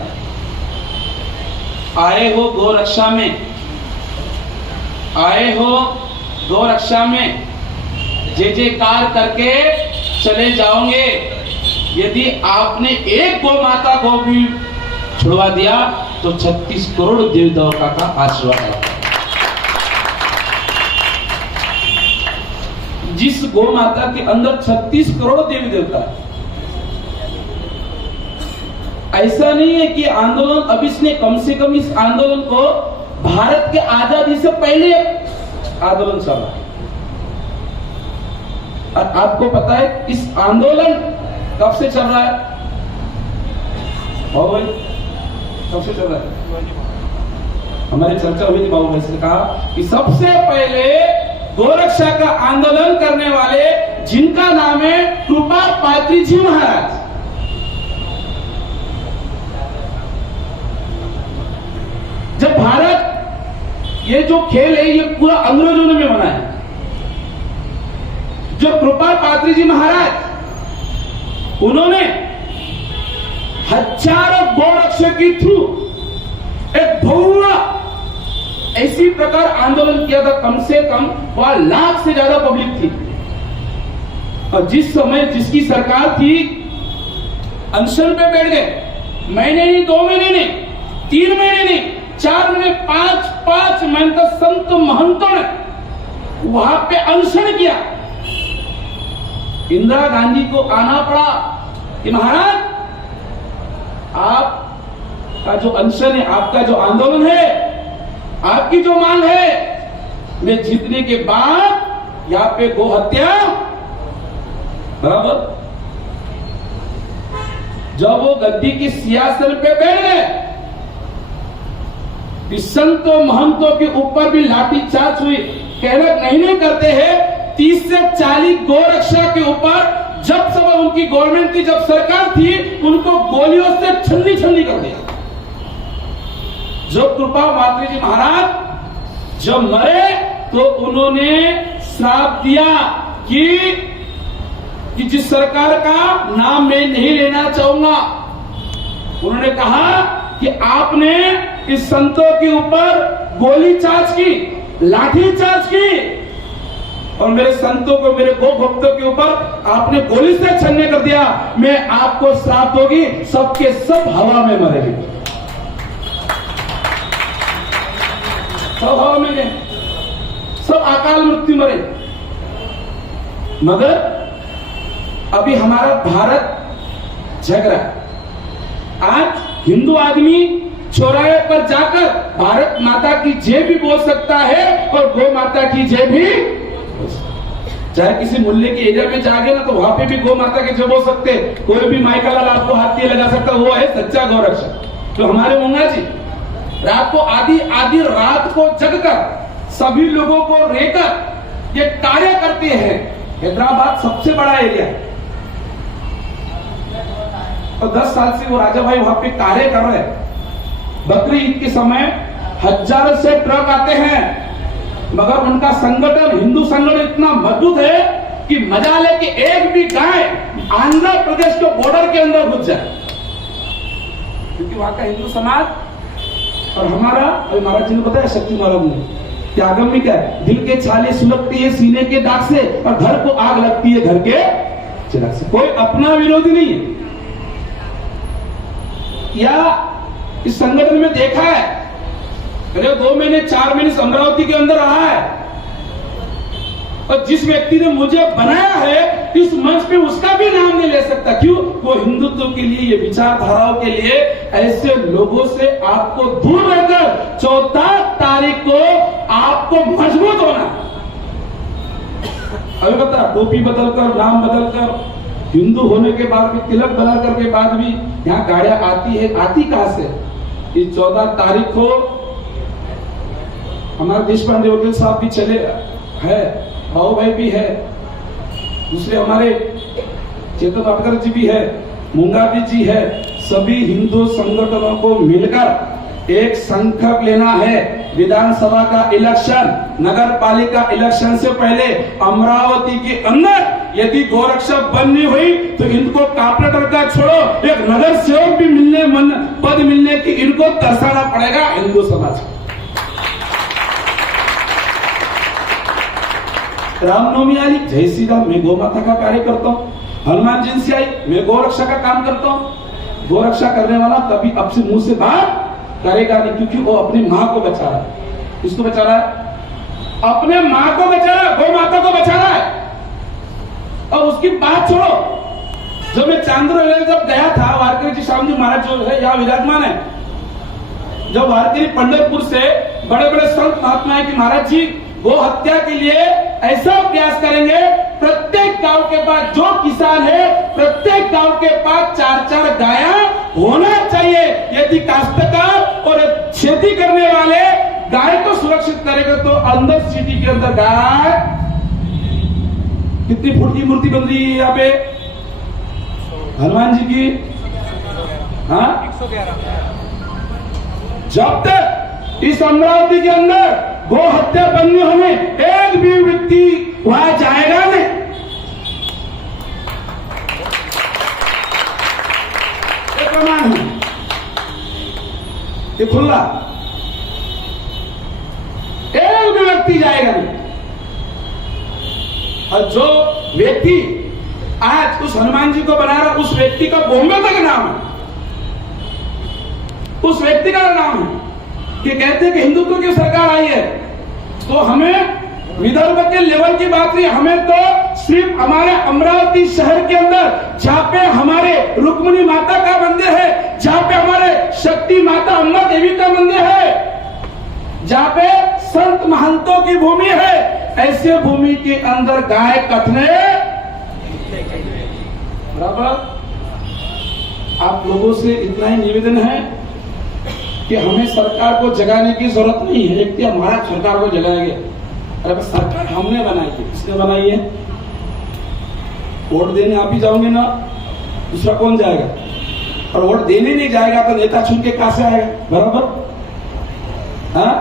आए हो गौ रक्षा में, आए हो गौ रक्षा में, जे कार करके चले जाओगे. यदि आपने एक गौ माता को भी छुड़वा दिया तो 36 करोड़ देवी देवता का आशीर्वाद है. जिस गौ माता के अंदर 36 करोड़ देवी देवता है. ऐसा नहीं है कि आंदोलन अब इसने कम से कम इस आंदोलन को भारत के आजादी से पहले आंदोलन चला. और आपको पता है इस आंदोलन कब से चल रहा है? और सबसे चल रहा है, हमारी चर्चा हुई थी बाबू भाई से, कहा कि सबसे पहले गोरक्षा का आंदोलन करने वाले जिनका नाम है कृपा पात्री जी महाराज। जब भारत ये जो खेल है ये पूरा अंग्रेजों ने बना है, जो कृपा पात्री जी महाराज उन्होंने हजारों गोरक्षक के थ्रू एक भव्य ऐसी प्रकार आंदोलन किया था, कम से कम 1 लाख से ज्यादा पब्लिक थी। और जिस समय जिसकी सरकार थी अनशन पे बैठ गए, महीने नहीं, 2 महीने नहीं, 3 महीने नहीं, 4 महीने, 5 महीने तक संत महंतों ने वहां पे अनशन किया। इंदिरा गांधी को आना पड़ा कि महाराज आपका जो अनशन है, आपका जो आंदोलन है, आपकी जो मांग है, मैं जीतने के बाद यहाँ पे गो हत्या बराबर। जब वो गद्दी की सियासत पे बैठ गए, संतों महंतों के ऊपर भी लाठीचार्ज हुई। कहना नहीं करते हैं, 30 से 40 गोरक्षा के ऊपर जब सब उनकी गवर्नमेंट थी, जब सरकार थी, उनको गोलियों से छन्नी छन्नी कर दिया। जो कृपा पात्री जी महाराज जब मरे तो उन्होंने श्राप दिया कि जिस सरकार का नाम मैं नहीं लेना चाहूंगा, उन्होंने कहा कि आपने इस संतों के ऊपर गोली चार्ज की, लाठी चार्ज की, और मेरे संतों को, मेरे गो भक्तों के ऊपर आपने गोली से छन्ने कर दिया। मैं आपको श्राप दोगी, सबके सब हवा में मरेंगे, सब हवा में गए, सब अकाल मृत्यु मरे। मगर अभी हमारा भारत जग रहा है। आज हिंदू आदमी चौराहे पर जाकर भारत माता की जय भी बोल सकता है और गौ माता की जय भी, चाहे किसी मुल्ले के एरिया में जागे ना तो वहां पे भी गौ माता की जय बोल सकते। कोई भी माइका लाल आपको हाथ दिए लगा सकता, वो है सच्चा गौरक्षक। तो हमारे मुंगा जी रात को आधी रात को जगकर सभी लोगों को लेकर ये कार्य करते हैं। हैदराबाद सबसे बड़ा एरिया है और 10 साल से वो राजा भाई वहां पे कार्य कर रहे हैं। बकरी ईद के समय हजारों से ट्रक आते हैं, मगर उनका संगठन, हिंदू संगठन इतना मजबूत है कि मजा ले कि एक भी गाय आंध्र प्रदेश के बॉर्डर के अंदर घुस जाए, क्योंकि वहां का हिंदू समाज। और हमारा अभी महाराज जी ने बताया, शक्ति महाराज ने, कि आगम में क्या है, दिल के छाले सुलगती है सीने के दाग से और घर को आग लगती है घर के चिराग से। कोई अपना विरोधी नहीं है। या इस संगठन में देखा है, अरे 2 महीने 4 महीने अमरावती के अंदर रहा है, और जिस व्यक्ति ने मुझे बनाया है इस मंच पे उसका भी नाम नहीं ले सकता। क्यों? वो हिंदुत्व के लिए, ये विचारधाराओं के लिए ऐसे लोगों से आपको दूर रहकर 14 तारीख को आपको मजबूत होना। अभी बता, टोपी बदलकर, नाम बदलकर, हिंदू होने के बाद भी, तिलक बदलकर के बाद भी यहाँ गाड़ियां आती है। आती कहां से? इस 14 तारीख को हमारे देश पांडे वकील साहब भी चले है, बाबू भाई भी है, दूसरे हमारे चेतन बाटकर जी भी है, मुंगाबी जी है। सभी हिंदू संगठनों को मिलकर एक संकल्प लेना है। विधानसभा का इलेक्शन, नगर पालिका इलेक्शन से पहले अमरावती के अंदर यदि गोरक्षक बननी हुई तो इनको कॉर्पोरेटर का छोड़ो, एक नगर सेवक भी पद मिलने की इनको तरसाना पड़ेगा हिंदू समाज को। रामनवमी आई, जय श्री राम, मैं गौ माता का कार्य करता हूँ। हनुमान जयंती आई, मैं गोरक्षा का काम करता हूँ। गोरक्षा करने वाला कभी अब से मुंह से बात करेगा नहीं, क्योंकि वो अपनी माँ को बचा रहा है। किसको बचा रहा है? अपने माँ को बचा रहा है, गौ माता को बचा रहा है। और उसकी बात छोड़ो, जब मैं चांदोर जब गया था, वारकरी जी श्याम जी महाराज जो है यहाँ विराजमान है, जब वारकरी पंढरपुर से बड़े बड़े संत महात्मा है कि महाराज जी गो हत्या के लिए ऐसा प्रयास करेंगे, प्रत्येक गांव के पास जो किसान है, प्रत्येक गांव के पास 4-4 गायें होना चाहिए। यदि काश्तकार और खेती करने वाले गाय को सुरक्षित करेंगे तो अंदर सिटी के अंदर गाय कितनी फुट की मूर्ति बन रही है यहाँ पे हनुमान जी की, हाँ 111। जब तक इस अमरावती के अंदर गो हत्या बंद नहीं होने एक भी व्यक्ति वहां जाएगा नहीं। ये प्रमाण है, ये खुला, एक भी व्यक्ति जाएगा नहीं। और जो व्यक्ति आज उस हनुमान जी को बना रहा उस व्यक्ति का बॉम्बे तक नाम है, उस व्यक्ति का नाम है कि कहते हैं कि हिंदुत्व की सरकार आई है। तो हमें विदर्भ के लेवल की बात नहीं, हमें तो सिर्फ हमारे अमरावती शहर के अंदर जहां पे हमारे रुक्मिणी माता का मंदिर है, जहां पे हमारे शक्ति माता अम्बा देवी का मंदिर है, जहां पे संत महंतों की भूमि है, ऐसे भूमि के अंदर गाय कथने बराबर। आप लोगों से इतना ही निवेदन है कि हमें सरकार को जगाने की जरूरत नहीं है, एक हमारा सरकार को जगाएंगे। अरे सरकार हमने बनाई है, किसने बनाई है? वोट देने आप ही जाओगे ना, दूसरा कौन जाएगा? और वोट देने नहीं जाएगा तो नेता चुन के कहां से आएगा? बराबर। हाँ,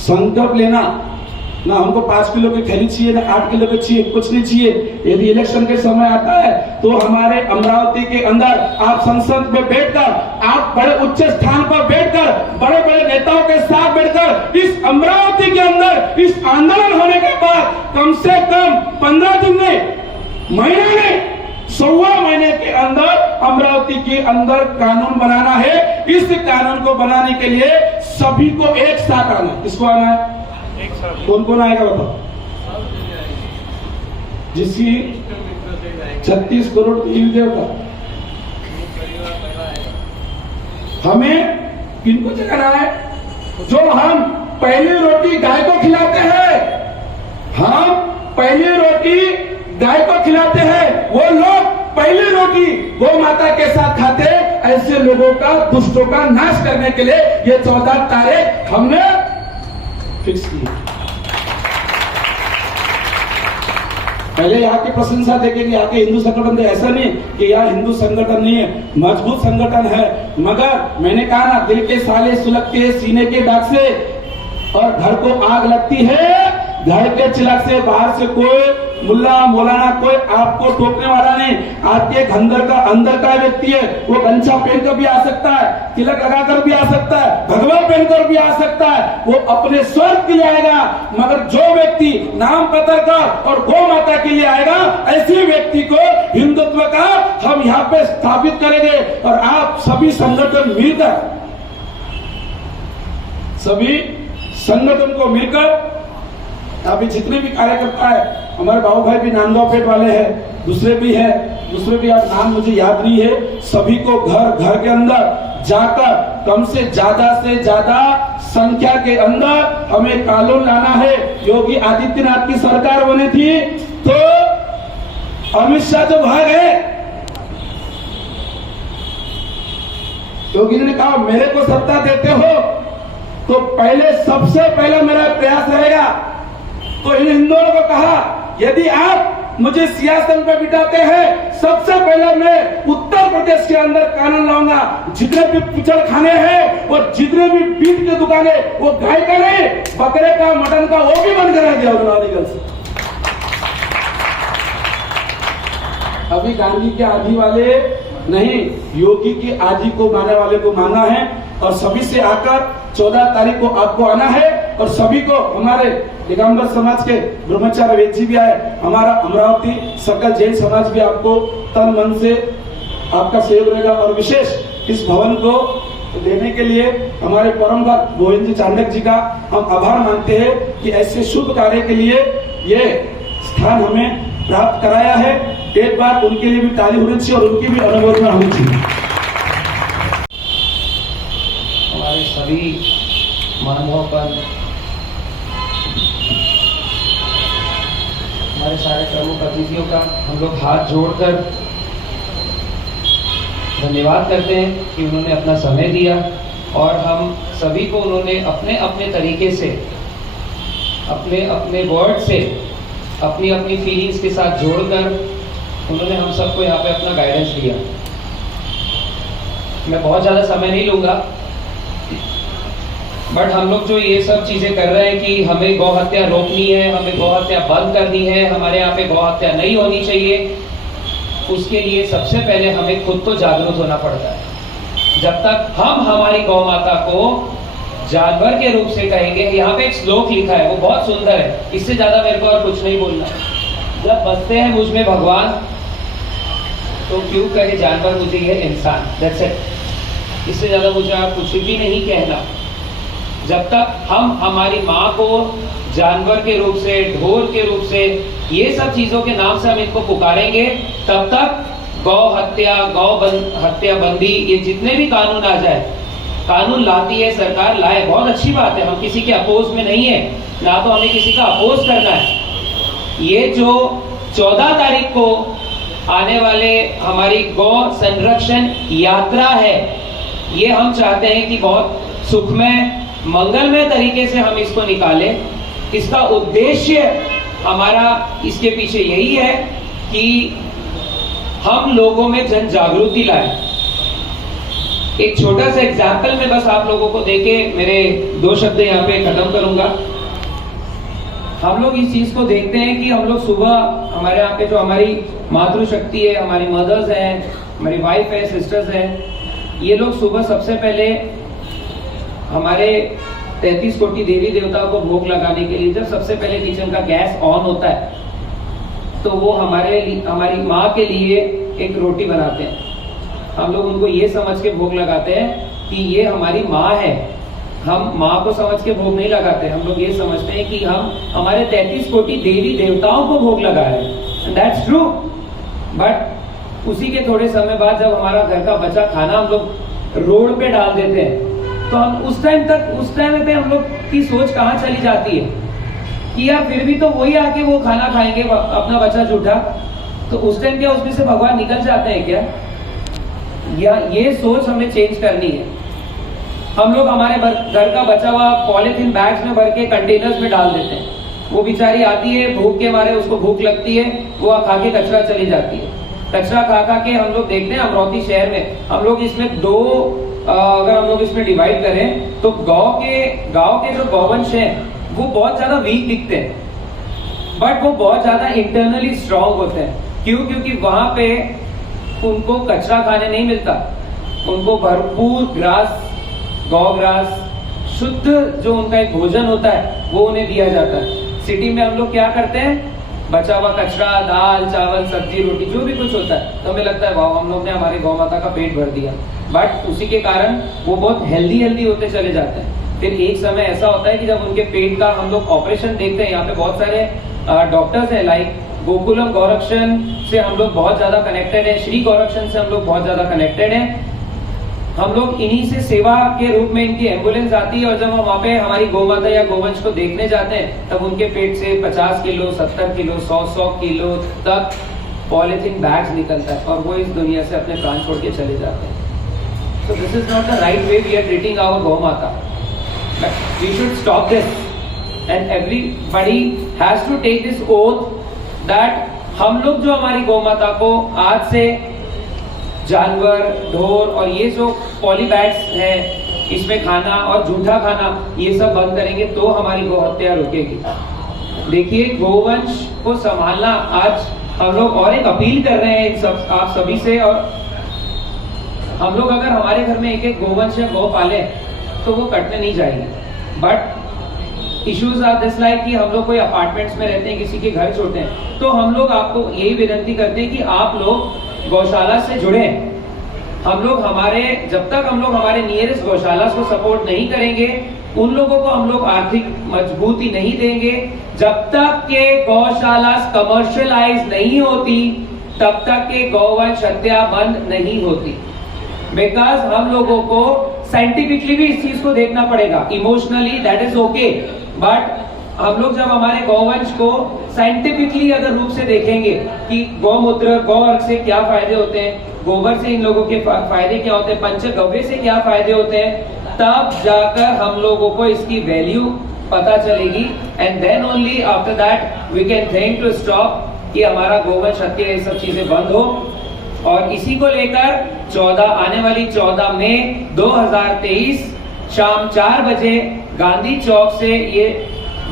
संकल्प लेना ना, हमको 5 किलो की थैली चाहिए ना 8 किलो की चाहिए, कुछ नहीं चाहिए। यदि इलेक्शन के समय आता है तो हमारे अमरावती के अंदर आप संसद में बैठकर, आप बड़े उच्च स्थान पर बैठकर, बड़े बड़े नेताओं के साथ बैठकर इस अमरावती के अंदर इस आंदोलन होने के बाद कम से कम 15 दिन में, महीना में, 1.25 महीने के अंदर अमरावती के अंदर कानून बनाना है। इस कानून को बनाने के लिए सभी को एक साथ आना है। किसको आना है? कौन कौन आएगा बताओ? जिसकी 36 करोड़ देवी देवता, हमें किनको जगाना है? जो हम पहली रोटी गाय को खिलाते हैं, हम पहली रोटी गाय को खिलाते हैं, वो लोग पहली रोटी गौ माता के साथ खाते। ऐसे लोगों का, दुष्टों का नाश करने के लिए ये 14 तारीख हमने फिक्स की। पहले यहाँ की प्रशंसा देखेंगे, यहाँ के हिंदू संगठन थे, ऐसा नहीं कि यहाँ हिंदू संगठन नहीं है, मजबूत संगठन है। मगर मैंने कहा ना, दिल के साले सुलगते हैं सीने के दाग से, और घर को आग लगती है घर के चिलक से। बाहर से कोई मुल्ला मौलाना कोई आपको टोकने वाला नहीं। आपके अंदर का व्यक्ति है, वो गंछा पहनकर भी आ सकता है, तिलक लगाकर भी आ सकता है, भगवा पहनकर भी आ सकता है, वो अपने स्वर्ग के लिए आएगा। मगर जो व्यक्ति नाम पत्र का और गौ माता के लिए आएगा, ऐसे व्यक्ति को हिंदुत्व का हम यहाँ पे स्थापित करेंगे। और आप सभी संगठन मिलकर, सभी संगठन को मिलकर, अभी जितने भी कार्यकर्ता है, हमारे बाबू भाई भी नांदगांव पेट वाले हैं, दूसरे भी हैं, दूसरे भी आप नाम मुझे याद नहीं है, सभी को घर घर के अंदर जाकर कम से ज्यादा संख्या के अंदर हमें कानून लाना है। योगी आदित्यनाथ की सरकार बनी थी तो अमित शाह जो भाग गए, योगी ने कहा मेरे को सत्ता देते हो तो पहले, सबसे पहले मेरा प्रयास रहेगा। तो इन हिंदुओं को कहा यदि आप मुझे सियासत पे बिठाते हैं, सबसे पहले मैं उत्तर प्रदेश के अंदर कानून लाऊंगा। जितने भी पिचड़ खाने हैं और जितने भी बीट की दुकानें, वो गाय का नहीं, बकरे का, मटन का, वो भी बंद करा दिया उन्होंने। अभी गांधी के आदि वाले नहीं, योगी की आदि को मानने वाले को मानना है। और सभी से आकर 14 तारीख को आपको आना है। और सभी को, हमारे दिगंबर समाज के ब्रह्मचार्य वेद जी भी आए, हमारा अमरावती सकल जैन समाज भी आपको तन मन से आपका सहयोग रहेगा। और विशेष इस भवन को देने के लिए हमारे परम भक्त गोविंद जी चांदक जी का हम आभार मानते हैं कि ऐसे शुभ कार्य के लिए ये स्थान हमें प्राप्त कराया है। एक बार उनके लिए भी ताली होनी चाहिए और उनकी भी अनुमोदना होनी चाहिए। हमारे सभी महानुभाव पर, हमारे सारे प्रमुख अतिथियों का हम लोग हाथ जोड़कर धन्यवाद करते हैं कि उन्होंने अपना समय दिया और हम सभी को उन्होंने अपने अपने तरीके से, अपने अपने वर्ड से, अपनी अपनी फीलिंग्स के साथ जोड़कर उन्होंने हम सबको यहाँ पे अपना गाइडेंस दिया। मैं बहुत ज़्यादा समय नहीं लूँगा, बट हम लोग जो ये सब चीज़ें कर रहे हैं कि हमें गौ हत्या रोकनी है, हमें गौ हत्या बंद करनी है, हमारे यहाँ पे गौ हत्या नहीं होनी चाहिए, उसके लिए सबसे पहले हमें खुद तो जागरूक होना पड़ता है। जब तक हम हमारी गौ माता को जानवर के रूप से कहेंगे, यहाँ पे एक श्लोक लिखा है, वो बहुत सुंदर है, इससे ज्यादा मेरे को और कुछ नहीं बोलना। जब बसते हैं मुझ में भगवान, तो क्यों कहे जानवर मुझे ये इंसान, दैट्स इट। इससे ज्यादा मुझे आप कुछ भी नहीं कहना। जब तक हम हमारी माँ को जानवर के रूप से, ढोर के रूप से, ये सब चीजों के नाम से हम इनको पुकारेंगे, तब तक गौ हत्या, हत्या बंदी, ये जितने भी कानून आ जाए, कानून लाती है सरकार, लाए, बहुत अच्छी बात है, हम किसी के अपोज में नहीं है, ना तो हमें किसी का अपोज करना है। ये जो 14 तारीख को आने वाले हमारी गौ संरक्षण यात्रा है, ये हम चाहते हैं कि बहुत सुखमय, मंगलमय तरीके से हम इसको निकालें। इसका उद्देश्य हमारा इसके पीछे यही है कि हम लोगों में जन जागृति लाए। एक छोटा सा एग्जाम्पल में बस आप लोगों को देके मेरे 2 शब्द यहाँ पे खत्म करूंगा। हम लोग इस चीज को देखते हैं कि हम लोग सुबह, हमारे यहाँ पे जो हमारी मातृशक्ति है, हमारी मदर्स हैं, हमारी वाइफ है, सिस्टर्स हैं, ये लोग सुबह सबसे पहले हमारे 33 कोटि देवी देवताओं को भोग लगाने के लिए जब सबसे पहले किचन का गैस ऑन होता है, तो वो हमारी माँ के लिए एक रोटी बनाते हैं। हम लोग उनको ये समझ के भोग लगाते हैं कि ये हमारी माँ है। हम माँ को समझ के भोग नहीं लगाते, हम लोग ये समझते हैं कि हम हमारे 33 कोटि देवी देवताओं को भोग लगा रहे हैं। दैट्स ट्रू, बट उसी के थोड़े समय बाद जब हमारा घर का बचा खाना हम लोग रोड पे डाल देते हैं, तो हम उस टाइम पे हम लोग की सोच कहाँ चली जाती है कि यार फिर भी तो वही आके वो खाना खाएंगे, अपना बचा झूठा, तो उस टाइम क्या उसमें से भगवान निकल जाते हैं क्या? या ये सोच हमें चेंज करनी है। हम लोग हमारे घर का बचा हुआ पॉलिथीन बैग्स में भर के कंटेनर्स में डाल देते हैं। वो बेचारी आती है, भूख के मारे उसको भूख लगती है, वो खा के कचरा चली जाती है। कचरा खा के हम लोग देखते हैं अमरावती शहर में, हम लोग इसमें अगर हम लोग इसमें डिवाइड करें तो गांव के जो गौवंश हैं वो बहुत ज्यादा वीक दिखते हैं, बट वो बहुत ज्यादा इंटरनली स्ट्रांग होते हैं। क्यों? क्योंकि वहां पे उनको कचरा खाने नहीं मिलता, उनको भरपूर ग्रास, गौ ग्रास, शुद्ध जो उनका एक भोजन होता है वो उन्हें दिया जाता है। सिटी में हम लोग क्या करते हैं, बचा हुआ कचरा, दाल चावल सब्जी रोटी जो भी कुछ होता है, तो हमें लगता है वाह हम लोग ने हमारी गौ माता का पेट भर दिया, बट उसी के कारण वो बहुत हेल्दी होते चले जाते हैं। फिर एक समय ऐसा होता है कि जब उनके पेट का हम लोग ऑपरेशन देखते हैं, यहाँ पे बहुत सारे डॉक्टर्स हैं, लाइक गोकुलम गौरक्षण से हम लोग बहुत ज्यादा कनेक्टेड है, श्री गौरक्षण से हम लोग बहुत ज्यादा कनेक्टेड हैं। हम लोग इन्हीं से सेवा के रूप में इनकी एम्बुलेंस आती है, और जब हम वहाँ पे हमारी गौ माता या गोवंश को देखने जाते हैं, तब उनके पेट से 50 किलो, 70 किलो, 100 किलो तक पॉलिथीन बैग्स निकलता है, और वो इस दुनिया से अपने प्राण छोड़ के चले जाते हैं। So this is not the right way we are treating our Gau Mata. But we should stop this, and everybody has to take this oath that हम लोग जो हमारी गौ माता को आज से जानवर, ढोर और ये जो पॉली बैग्स है इसमें खाना और झूठा खाना, ये सब बंद करेंगे तो हमारी गौ हत्या रुकेगी। देखिए, गोवंश को संभालना आज हम लोग और एक अपील कर रहे हैं आप सभी से, और हम लोग अगर हमारे घर में एक गोवंश या गौ पाले तो वो कटने नहीं जाएंगे। But issues are this like कि हम लोग कोई अपार्टमेंट्स में रहते हैं, किसी के घर छोटे हैं, तो हम लोग आपको यही विनती करते हैं कि आप लोग गौशाला से जुड़े। हम लोग जब तक हम लोग हमारे नियरेस्ट गौशाला को सपोर्ट नहीं करेंगे, उन लोगों को हम लोग आर्थिक मजबूती नहीं देंगे, जब तक के गौशाला कमर्शियलाइज नहीं होती तब तक के गौवंश हत्या बंद नहीं होती। बिकॉज हम लोगों को साइंटिफिकली भी इस चीज को देखना पड़ेगा, emotionally that is okay, but हम लोग जब हमारे गौवंश को साइंटिफिकली अगर रूप से देखेंगे कि गौमूत्र, गौ अर्क से क्या फायदे होते हैं, गोबर से इन लोगों के फायदे क्या होते हैं, पंचगव्य से क्या फायदे होते हैं, तब जाकर हम लोगों को इसकी वैल्यू पता चलेगी। And then only after that we can think to stop कि हमारा गोवंश हत्या ये सब चीजें बंद हो। और इसी को लेकर आने वाली 14 मई 2023 शाम 4 बजे गांधी चौक से ये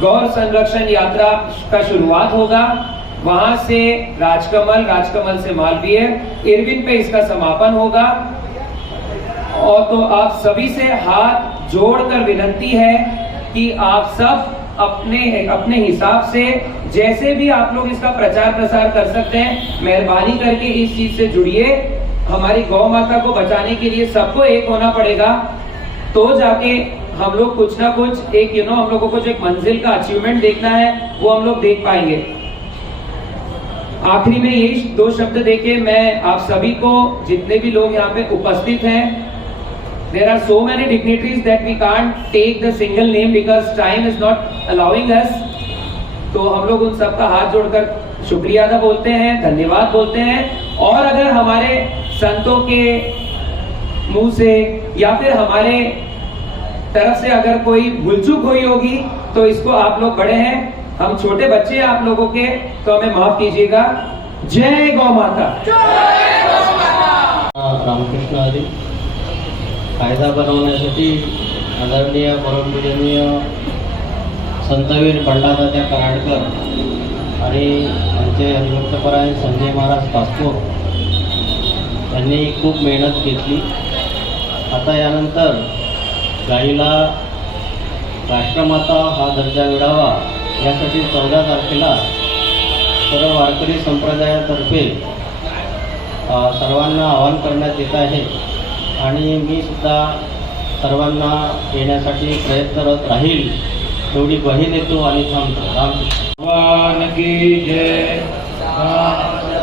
गौ संरक्षण यात्रा का शुरुआत होगा। वहां से राजकमल से मालवीय, इरविन पे इसका समापन होगा। और तो आप सभी से हाथ जोड़कर विनती है कि आप सब अपने हिसाब से जैसे भी आप लोग इसका प्रचार प्रसार कर सकते हैं, मेहरबानी करके इस चीज से जुड़िए। हमारी गौ माता को बचाने के लिए सबको एक होना पड़ेगा, तो जाके हम लोग कुछ ना कुछ एक हम लोगों को जो एक मंजिल का अचीवमेंट देखना है वो हम लोग देख पाएंगे। आखिरी में यही 2 शब्द देके मैं आप सभी को, जितने भी लोग यहाँ पे उपस्थित हैं, there are so many dignitaries that we can't take the single name because time is not allowing us, तो हम लोग उन सबका हाथ जोड़कर शुक्रिया अदा बोलते हैं, धन्यवाद बोलते हैं। और अगर हमारे संतों के मुंह से या फिर हमारे तरफ से अगर कोई भूल चूक हुई होगी तो इसको आप लोग बड़े हैं, हम छोटे बच्चे हैं आप लोगों के, तो हमें माफ कीजिएगा। जय गौ माता। रामकृष्ण हरी। कायदा बनवण्यासाठी आदरणीय परमपूजनीय संतवीर पंडातात्या कराडकर आणि आमचे हरिभक्तपरायण संजय महाराज पासपोर यांनी खूप मेहनत घेतली। आता यानंतर गाईला राष्ट्रमाता हा दर्जा मिळावा यासाठी 14 तारखेला सर्व वारकरी संप्रदायातर्फे सर्वांना आवाहन करण्यात येत आहे आणि मी सुद्धा सर्वांना येण्यासाठी प्रयत्नरत राहील, तेवढी ग्वाही देतो आणि थांबतो। भगवान की जय,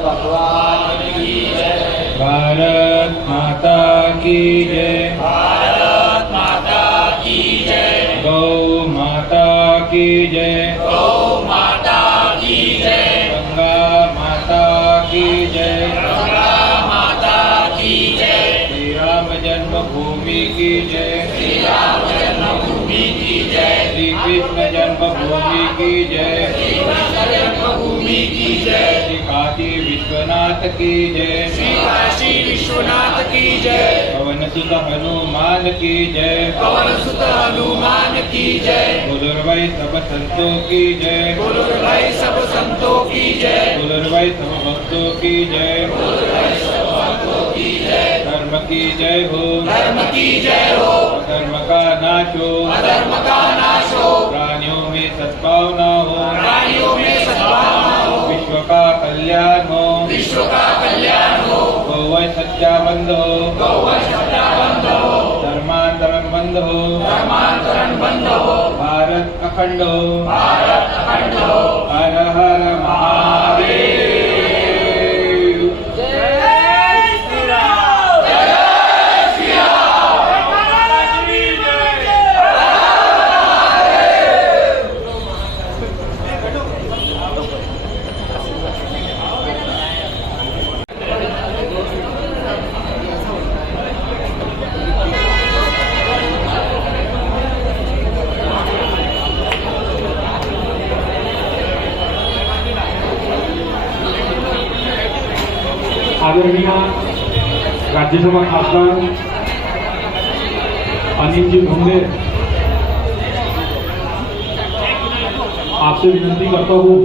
भगवान की जय, भारत माता की जय, भारत माता की जय, गौ माता की जय, गौ माता की जय, गंगा माता की जय, गंगा माता की जय, श्री राम जन्मभूमि की जय, श्री राम जन्मभूमि की जय, श्री कृष्ण जन्मभूमि की जय, श्री कृष्ण जन्मभूमि की जय, श्री काशी विश्वनाथ की जय, श्री काशी विश्वनाथ की जय, पवन सुत हनुमान की जय, पवन सुत हनुमान की जय, गुरुर्वै सब संतों की जय, गुरुर्वै सब संतों की जय, गुरुर्वै सब भक्तों की जय, गुरुर्वै सब भक्तों की जय, धर्म की जय हो, धर्म की जय हो, अधर्म का नाश हो, अधर्म का नाश हो, प्राणियों में सद्भावना हो, प्राणियों में सद्भावना हो, विश्व का कल्याण हो, विश्व का कल्याण हो, गौवंश हत्या बंद हो, गौवंश हत्या बंद हो, धर्मांतरण बंद हो, धर्मांतरण बंद हो, भारत अखंड हो, भारत अखंड हो, हर हर महादेव। आदरणीय राज्यसभा खासदार अनिल जी भुंदे, आपसे विनती करता हूँ,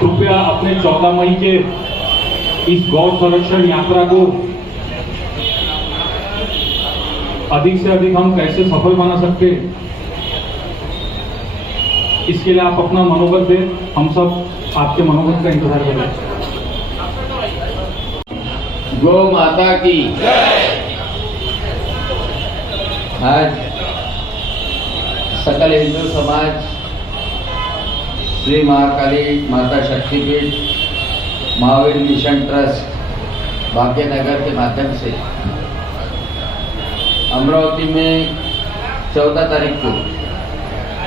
कृपया अपने 14 मई के इस गौ संरक्षण यात्रा को अधिक से अधिक हम कैसे सफल बना सकते, इसके लिए आप अपना मनोबल दें। हम सब आपके मनोबल का इंतजार करें। गौ माता की जय। आज सकल हिंदू समाज श्री महाकाली माता शक्तिपीठ महावीर मिशन ट्रस्ट भाग्यनगर के माध्यम से अमरावती में 14 तारीख को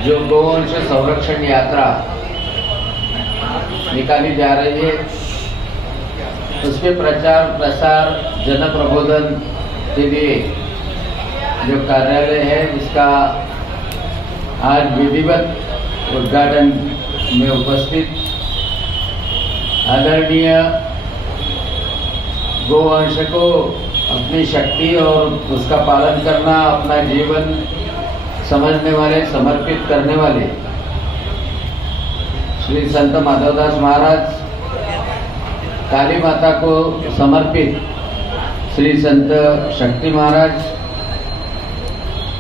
जो गौवंश संरक्षण यात्रा निकाली जा रही है, उसके प्रचार प्रसार जन प्रबोधन के लिए जो कार्यालय है जिसका आज विधिवत उद्घाटन में उपस्थित आदरणीय गोवंश को अपनी शक्ति और उसका पालन करना अपना जीवन समझने वाले समर्पित करने वाले श्री संत माधवदास महाराज, काली माता को समर्पित श्री संत शक्ति महाराज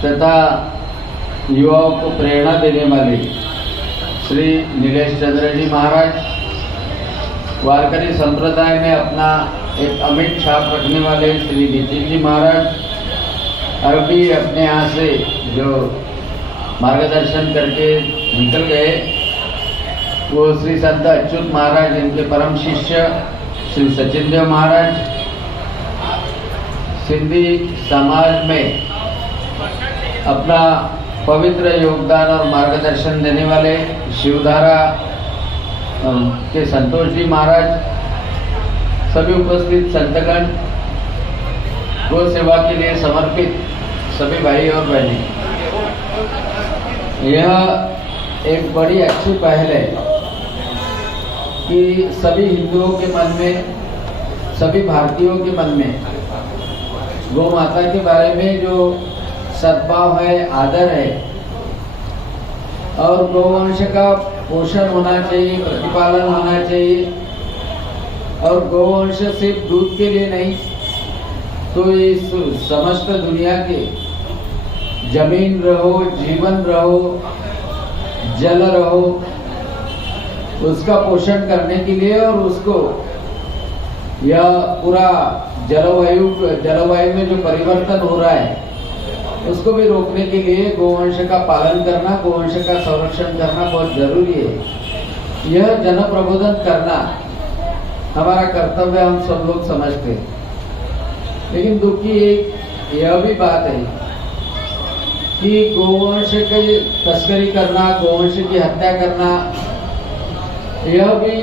तथा युवाओं को प्रेरणा देने वाले श्री नीलेश चंद्र जी महाराज, वारकरी संप्रदाय में अपना एक अमिट छाप रखने वाले श्री नितिन जी महाराज, और भी अपने यहाँ से जो मार्गदर्शन करके निकल गए वो श्री संत अच्युत महाराज, इनके परम शिष्य श्री सचिन देव महाराज, सिंधी समाज में अपना पवित्र योगदान और मार्गदर्शन देने वाले शिवधारा के संतोष जी महाराज, सभी उपस्थित संतगण, गो सेवा के लिए समर्पित सभी भाई और बहनें, यह एक बड़ी अच्छी पहल है कि सभी हिंदुओं के मन में, सभी भारतीयों के मन में गौ माता के बारे में जो सद्भाव है, आदर है और गौवंश का पोषण होना चाहिए, प्रतिपालन होना चाहिए। और गौवंश सिर्फ दूध के लिए नहीं, तो इस समस्त दुनिया के जमीन रहो, जीवन रहो, जल रहो, उसका पोषण करने के लिए और उसको यह पूरा जलवायु में जो परिवर्तन हो रहा है उसको भी रोकने के लिए गोवंश का पालन करना, गोवंश का संरक्षण करना बहुत जरूरी है। यह जन प्रबोधन करना हमारा कर्तव्य हम सब लोग समझते हैं। लेकिन दुख की एक यह भी बात है कि गोवंश की तस्करी करना, गोवंश की हत्या करना, यह भी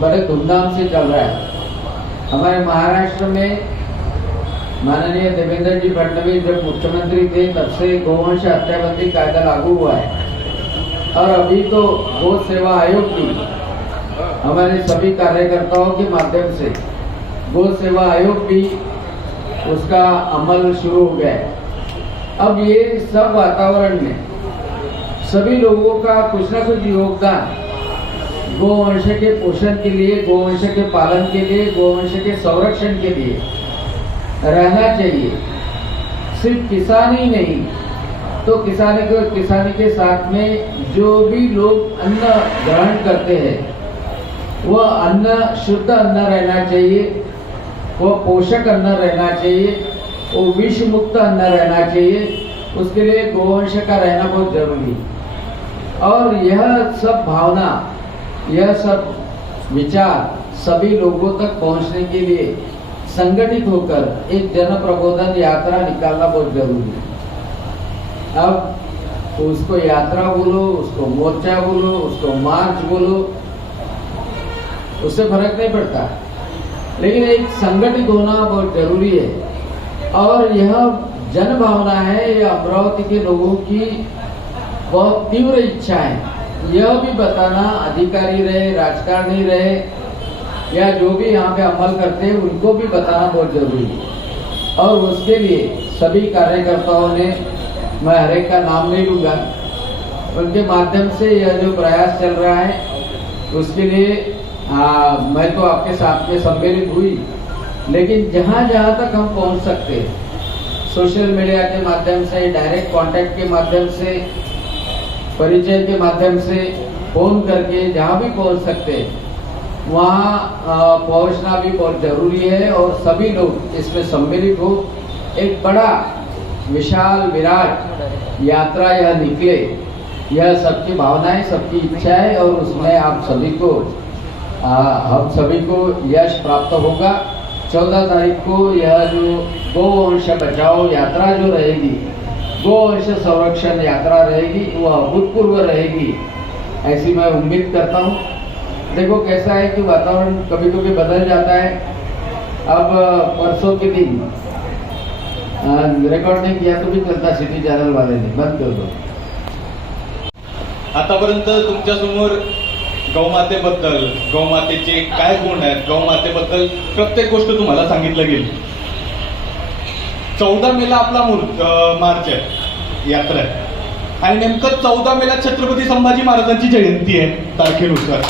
बड़े धूमधाम से चल रहा है। हमारे महाराष्ट्र में माननीय देवेंद्र जी फडणवीस जब मुख्यमंत्री थे तब से गोवंश हत्याबंदी कायदा लागू हुआ है और अभी तो गो सेवा आयोग भी हमारे सभी कार्यकर्ताओं के माध्यम से गो सेवा आयोग भी उसका अमल शुरू हो गया है। अब ये सब वातावरण में सभी लोगों का कुछ ना कुछ योगदान गोवंश के पोषण के लिए, गोवंश के पालन के लिए, गोवंश के संरक्षण के लिए रहना चाहिए। सिर्फ किसान ही नहीं तो किसानी के साथ में जो भी लोग अन्न ग्रहण करते हैं वह अन्न शुद्ध अन्न रहना चाहिए, वह पोषक अन्न रहना चाहिए, वो विष मुक्त अन्न रहना चाहिए। उसके लिए गोवंश का रहना बहुत जरूरी है। और यह सब भावना, यह सब विचार सभी लोगों तक पहुंचने के लिए संगठित होकर एक जन प्रबोधन यात्रा निकालना बहुत जरूरी है। अब उसको यात्रा बोलो, उसको मोर्चा बोलो, उसको मार्च बोलो, उससे फर्क नहीं पड़ता, लेकिन एक संगठित होना बहुत जरूरी है। और यह जन भावना है, यह अमरावती के लोगों की बहुत तीव्र इच्छा है। यह भी बताना, अधिकारी रहे, राजकारणी रहे या जो भी यहाँ पे अमल करते हैं उनको भी बताना बहुत जरूरी है। और उसके लिए सभी कार्यकर्ताओं ने, मैं हर एक का नाम नहीं लूँगा, उनके माध्यम से यह जो प्रयास चल रहा है उसके लिए मैं तो आपके साथ में सम्मिलित हुई, लेकिन जहाँ जहाँ तक हम पहुँच सकते हैं, सोशल मीडिया के माध्यम से, डायरेक्ट कांटेक्ट के माध्यम से, परिचय के माध्यम से, फोन करके जहाँ भी पहुँच सकते हैं वहाँ पहुँचना भी बहुत जरूरी है। और सभी लोग इसमें सम्मिलित हो, एक बड़ा विशाल विराट यात्रा यह निकले, यह सबकी भावना है, सबकी इच्छा है और उसमें आप सभी को, हम सभी को यश प्राप्त होगा। 14 तारीख को यह जो गोवंश बचाओ यात्रा जो रहेगी, गोवंश संरक्षण यात्रा रहेगी, वह अभूतपूर्व रहेगी, ऐसी मैं उम्मीद करता हूँ। देखो कैसा है कि वातावरण कभी कभी बदल जाता है। अब परसों के दिन रेकॉर्ड नहीं किया तो भी चलता, सिटी चॅनल वाले ने बंद कर दो। आतापर्यंत तुमच्या समोर गौमातेबद्दल, गौमातेचे काय गुण आहेत, गौमातेबद्दल प्रत्येक गोष्ट तुम्हाला सांगितलं गेली। 14 मेला आपला मार्च आहे, यात्रा आहे, आणि नेमकं 14 मेला छत्रपती संभाजी महाराजांची जयंती आहे तारखेनुसार।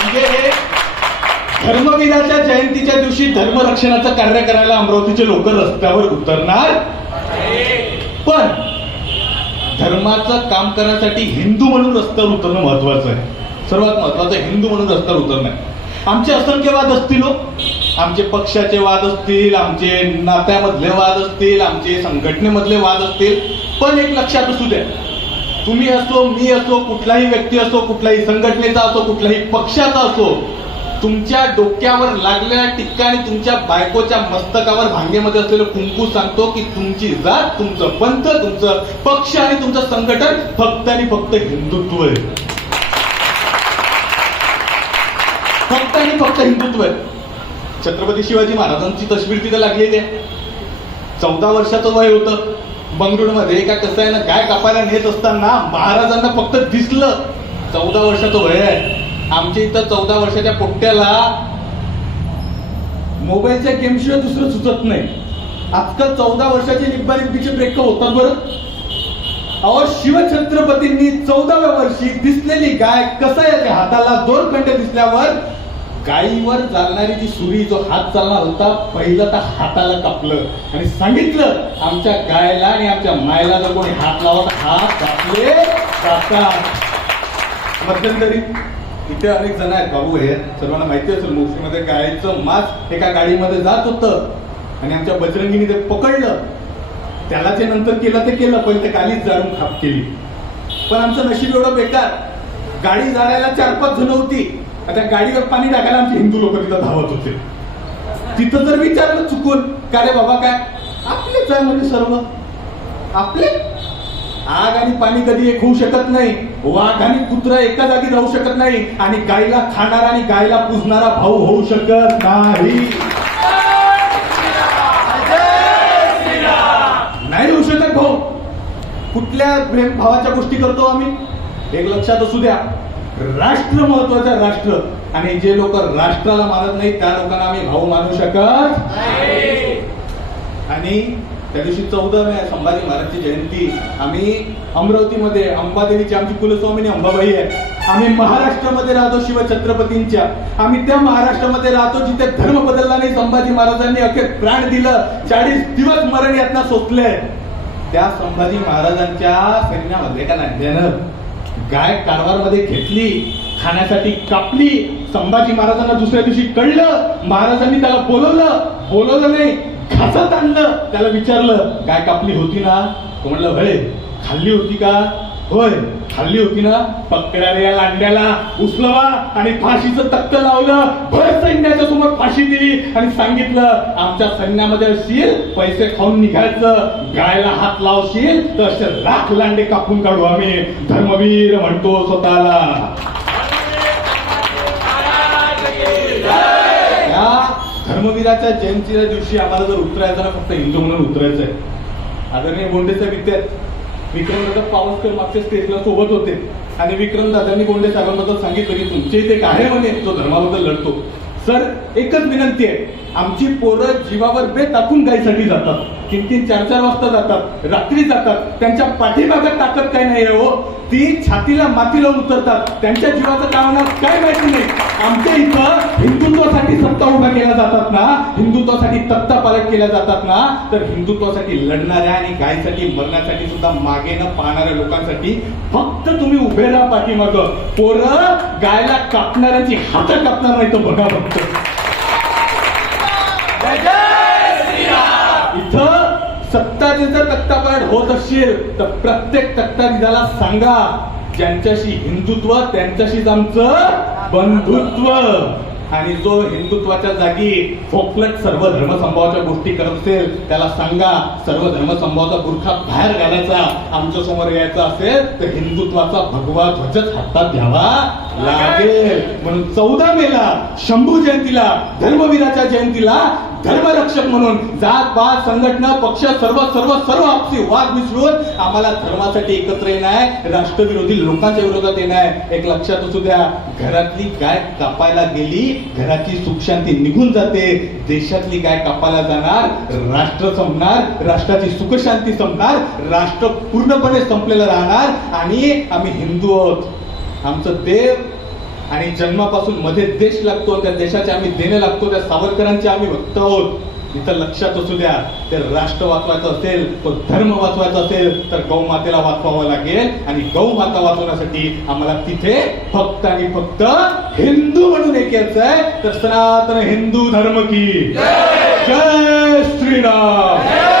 म्हणजे हे धर्मवीराच्या जयंतीच्या दिवशी धर्मरक्षणाचं कार्य करायला अमरावतीचे लोक रस्त्यावर उतरणार, पण धर्माचं काम करण्यासाठी हिंदू म्हणून रस्त्यावर उतरणं महत्वाचं आहे। सर्वात महत्वाचं हिंदू म्हणून रस्त्यावर उतरणं आहे। आमचे असंख्य वाद असतील, आमचे पक्षाचे वाद असतील, आमचे नात्यामधले वाद असतील, आमचे संघटनेमधले वाद असतील, पण एक लक्षात असू द्या, तुम्ही असो, मी असो, कुठलाही व्यक्ती असो, कुठल्याही संघटनेचा असो, कुठल्याही पक्षाचा असो, तुमच्या डोक्यावर लागलेल्या टिक्का आणि तुमच्या बायकोच्या मस्तकावर भांगेमध्ये असलेलं कुंकू सांगतो की तुमची जात, तुमचं पंथ, तुमचं पक्ष आणि तुमचं संघटन फक्त आणि फक्त हिंदुत्व आहे। फक्त आणि फक्त हिंदुत्व आहे। छत्रपती शिवाजी महाराजांची तस्वीर तिथे लागलेली आहे। 14 वर्षाचं वय होतं बंगळुरूमध्ये। काय कसं आहे ना, गाय कापायला नेत असताना महाराजांना फक्त दिसलं 14 वर्षाचं वय आहे। आमच्या इथं 14 वर्षाच्या पोट्ट्याला मोबाईलच्या गेमशिवाय दुसरं सुचत नाही। आजकाल 14 वर्षाचे निब्बानिब्बीचे ब्रेक होतात बरं। अहो, शिवछत्रपतींनी 14व्या वर्षी दिसलेली गाय कसायाच्या हाताला 2 खंड दिसल्यावर गायीवर चालणारी जी सुरी, जो हात चालणार होता, पहिलं तर हाताला कापलं आणि सांगितलं आमच्या गायला आणि आमच्या मायला जर कोणी हात लावत हात कापले जातात। मध्यंतरी इथे अनेक जण आहेत, बाबू हे सर्वांना माहिती असेल, मोक्षीमध्ये गायचं मांस एका गाडीमध्ये जात होतं आणि आमच्या बजरंगीने ते पकडलं। त्याला जे नंतर केलं ते केलं, पण ते गाडीच जाळून खाप केली। पण आमचं नशीब एवढं बेकार, गाडी जाळायला 4-5 जण होती, त्या गाडीवर पाणी टाकायला आमचे हिंदू लोक तिथं धावत होते। तिथं जर विचारलं चुकून, का रे बाबा काय आपलेच आहे म्हणजे सर्व आपले। आग आणि पाणी कधी एक होऊ शकत नाही, वाघ आणि कुत्रा एका जागी राहू शकत नाही, आणि गायला खाणारा आणि गायला पुजणारा भाऊ होऊ शकत नाही, नाही होऊ शकत भाऊ। कुठल्या प्रेम भावाच्या गोष्टी करतो आम्ही, एक लक्षात असू द्या, राष्ट्र महत्वाचं, राष्ट्र। आणि जे लोक राष्ट्राला मानत नाही त्या लोकांना आम्ही भाऊ मानू शकत नाही। आणि त्या दिवशी 14 मे संभाजी महाराजांची जयंती, आम्ही अमरावतीमध्ये अंबादेवीची आमची कुलस्वामिनी अंबाबाई आहे। आम्ही महाराष्ट्रामध्ये राहतो शिवछत्रपतींच्या, आम्ही त्या महाराष्ट्रामध्ये राहतो जिथे धर्म बदलला नाही। संभाजी महाराजांनी अखेर प्राण दिलं, 40 दिवस मरण यातना सोसले। त्या संभाजी महाराजांच्या सैन्यामध्ये का नांद्यानं गाय कारवारमध्ये घेतली, खाण्यासाठी कापली। संभाजी महाराजांना दुसऱ्या दिवशी कळलं, महाराजांनी त्याला बोलवलं नाही, घासात आणलं, त्याला विचारलं गाय कापली होती ना? तो म्हणलं होय। खाल्ली होती का? होय खाल्ली होती ना? पकड्या रे या लांड्याला, उचलवा आणि फाशीचं तख्त लावलं, भर सैन्याच्या समोर फाशी दिली आणि सांगितलं आमच्या सैन्यामध्ये असशील, पैसे खाऊन निघायचं, गायला हात लावशील तर असे लाख लांडे कापून काढू आम्ही, धर्मवीर म्हणतो स्वतःला। धर्मवीराच्या जयंतीच्या दिवशी आम्हाला जर उतरायचं ना, फक्त हिंदू म्हणून उतरायचं आहे। आदरणीय बोंडेचा विद्यार्थी विक्रमदादा पावसकर मागच्या स्टेजला सोबत होते आणि विक्रमदादांनी बोंडे साहेबांबद्दल सांगितलं की तुमचे इथे एक आहे म्हणे जो धर्माबद्दल लढतो। सर, एकच विनंती आहे, आमची पोरं जीवावर बेत टाकून गायीसाठी जातात, 3-3, 4-4 वाजता जातात, रात्री जातात, त्यांच्या पाठीमागत ताकद काय नाही हो, ती छातीला माती लावून उतरतात, त्यांच्या जीवाचं कारण काय माहिती नाही। आमच्या इथं हिंदुत्वासाठी सत्ता उभ्या केल्या जातात ना, हिंदुत्वासाठी तख्ता पालट केल्या जातात ना, तर हिंदुत्वासाठी लढणाऱ्या आणि गायीसाठी मरण्यासाठी सुद्धा मागे न पाहणाऱ्या लोकांसाठी फक्त तुम्ही उभे राहा पाठीमागं। पोरं गायला कापणाऱ्यांची हात कापणार नाही तर बघा फक्त। इथं सत्ताचे जर तख्तापालट होत असेल तर प्रत्येक तख्ताधीशाला सांगा ज्यांच्याशी हिंदुत्व त्यांच्याशीच आमचं बंधुत्व। आणि जो हिंदुत्वाच्या जागी फोकलट सर्व धर्मसंभावाच्या गोष्टी करत असेल त्याला सांगा सर्व धर्मसंभावाचा बुरखा बाहेर घालायचा, आमच्या समोर यायचा असेल तर हिंदुत्वाचा भगवा ध्वजच हातात घ्यावा लागेल. म्हणून 14 मेला शंभू जयंतीला, धर्मवीराच्या जयंतीला धर्मरक्षक म्हणून जात पात संघटना पक्ष सर्व सर्व सर्व आपसी वाद विसरून आम्हाला धर्मासाठी एकत्र येणं आहे, राष्ट्रविरोधी लोकांच्या विरोधात येणं आहे. एक लक्षात असू द्या, घरातली गाय कापायला गेली घराची सुख शांती निघून जाते, देशातली गाय कापायला जाणार राष्ट्र संपणार, राष्ट्राची सुख शांती संपणार, राष्ट्र पूर्णपणे संपलेलं राहणार. आणि आम्ही हिंदू आहोत, आमचं देव आणि जन्मापासून मध्ये देश लागतो, त्या देशाचे आम्ही देणे लागतो, त्या सावरकरांचे आम्ही भक्त आहोत. इथं लक्षात असू द्या, ते राष्ट्र वाचवायचं असेल, तो धर्म वाचवायचा असेल तर गौ मातेला वाचवावं लागेल. आणि गौ माता वाचवण्यासाठी आम्हाला तिथे फक्त आणि फक्त हिंदू म्हणून एक यायचं आहे. तर सनातन हिंदू धर्म की जय श्रीराम.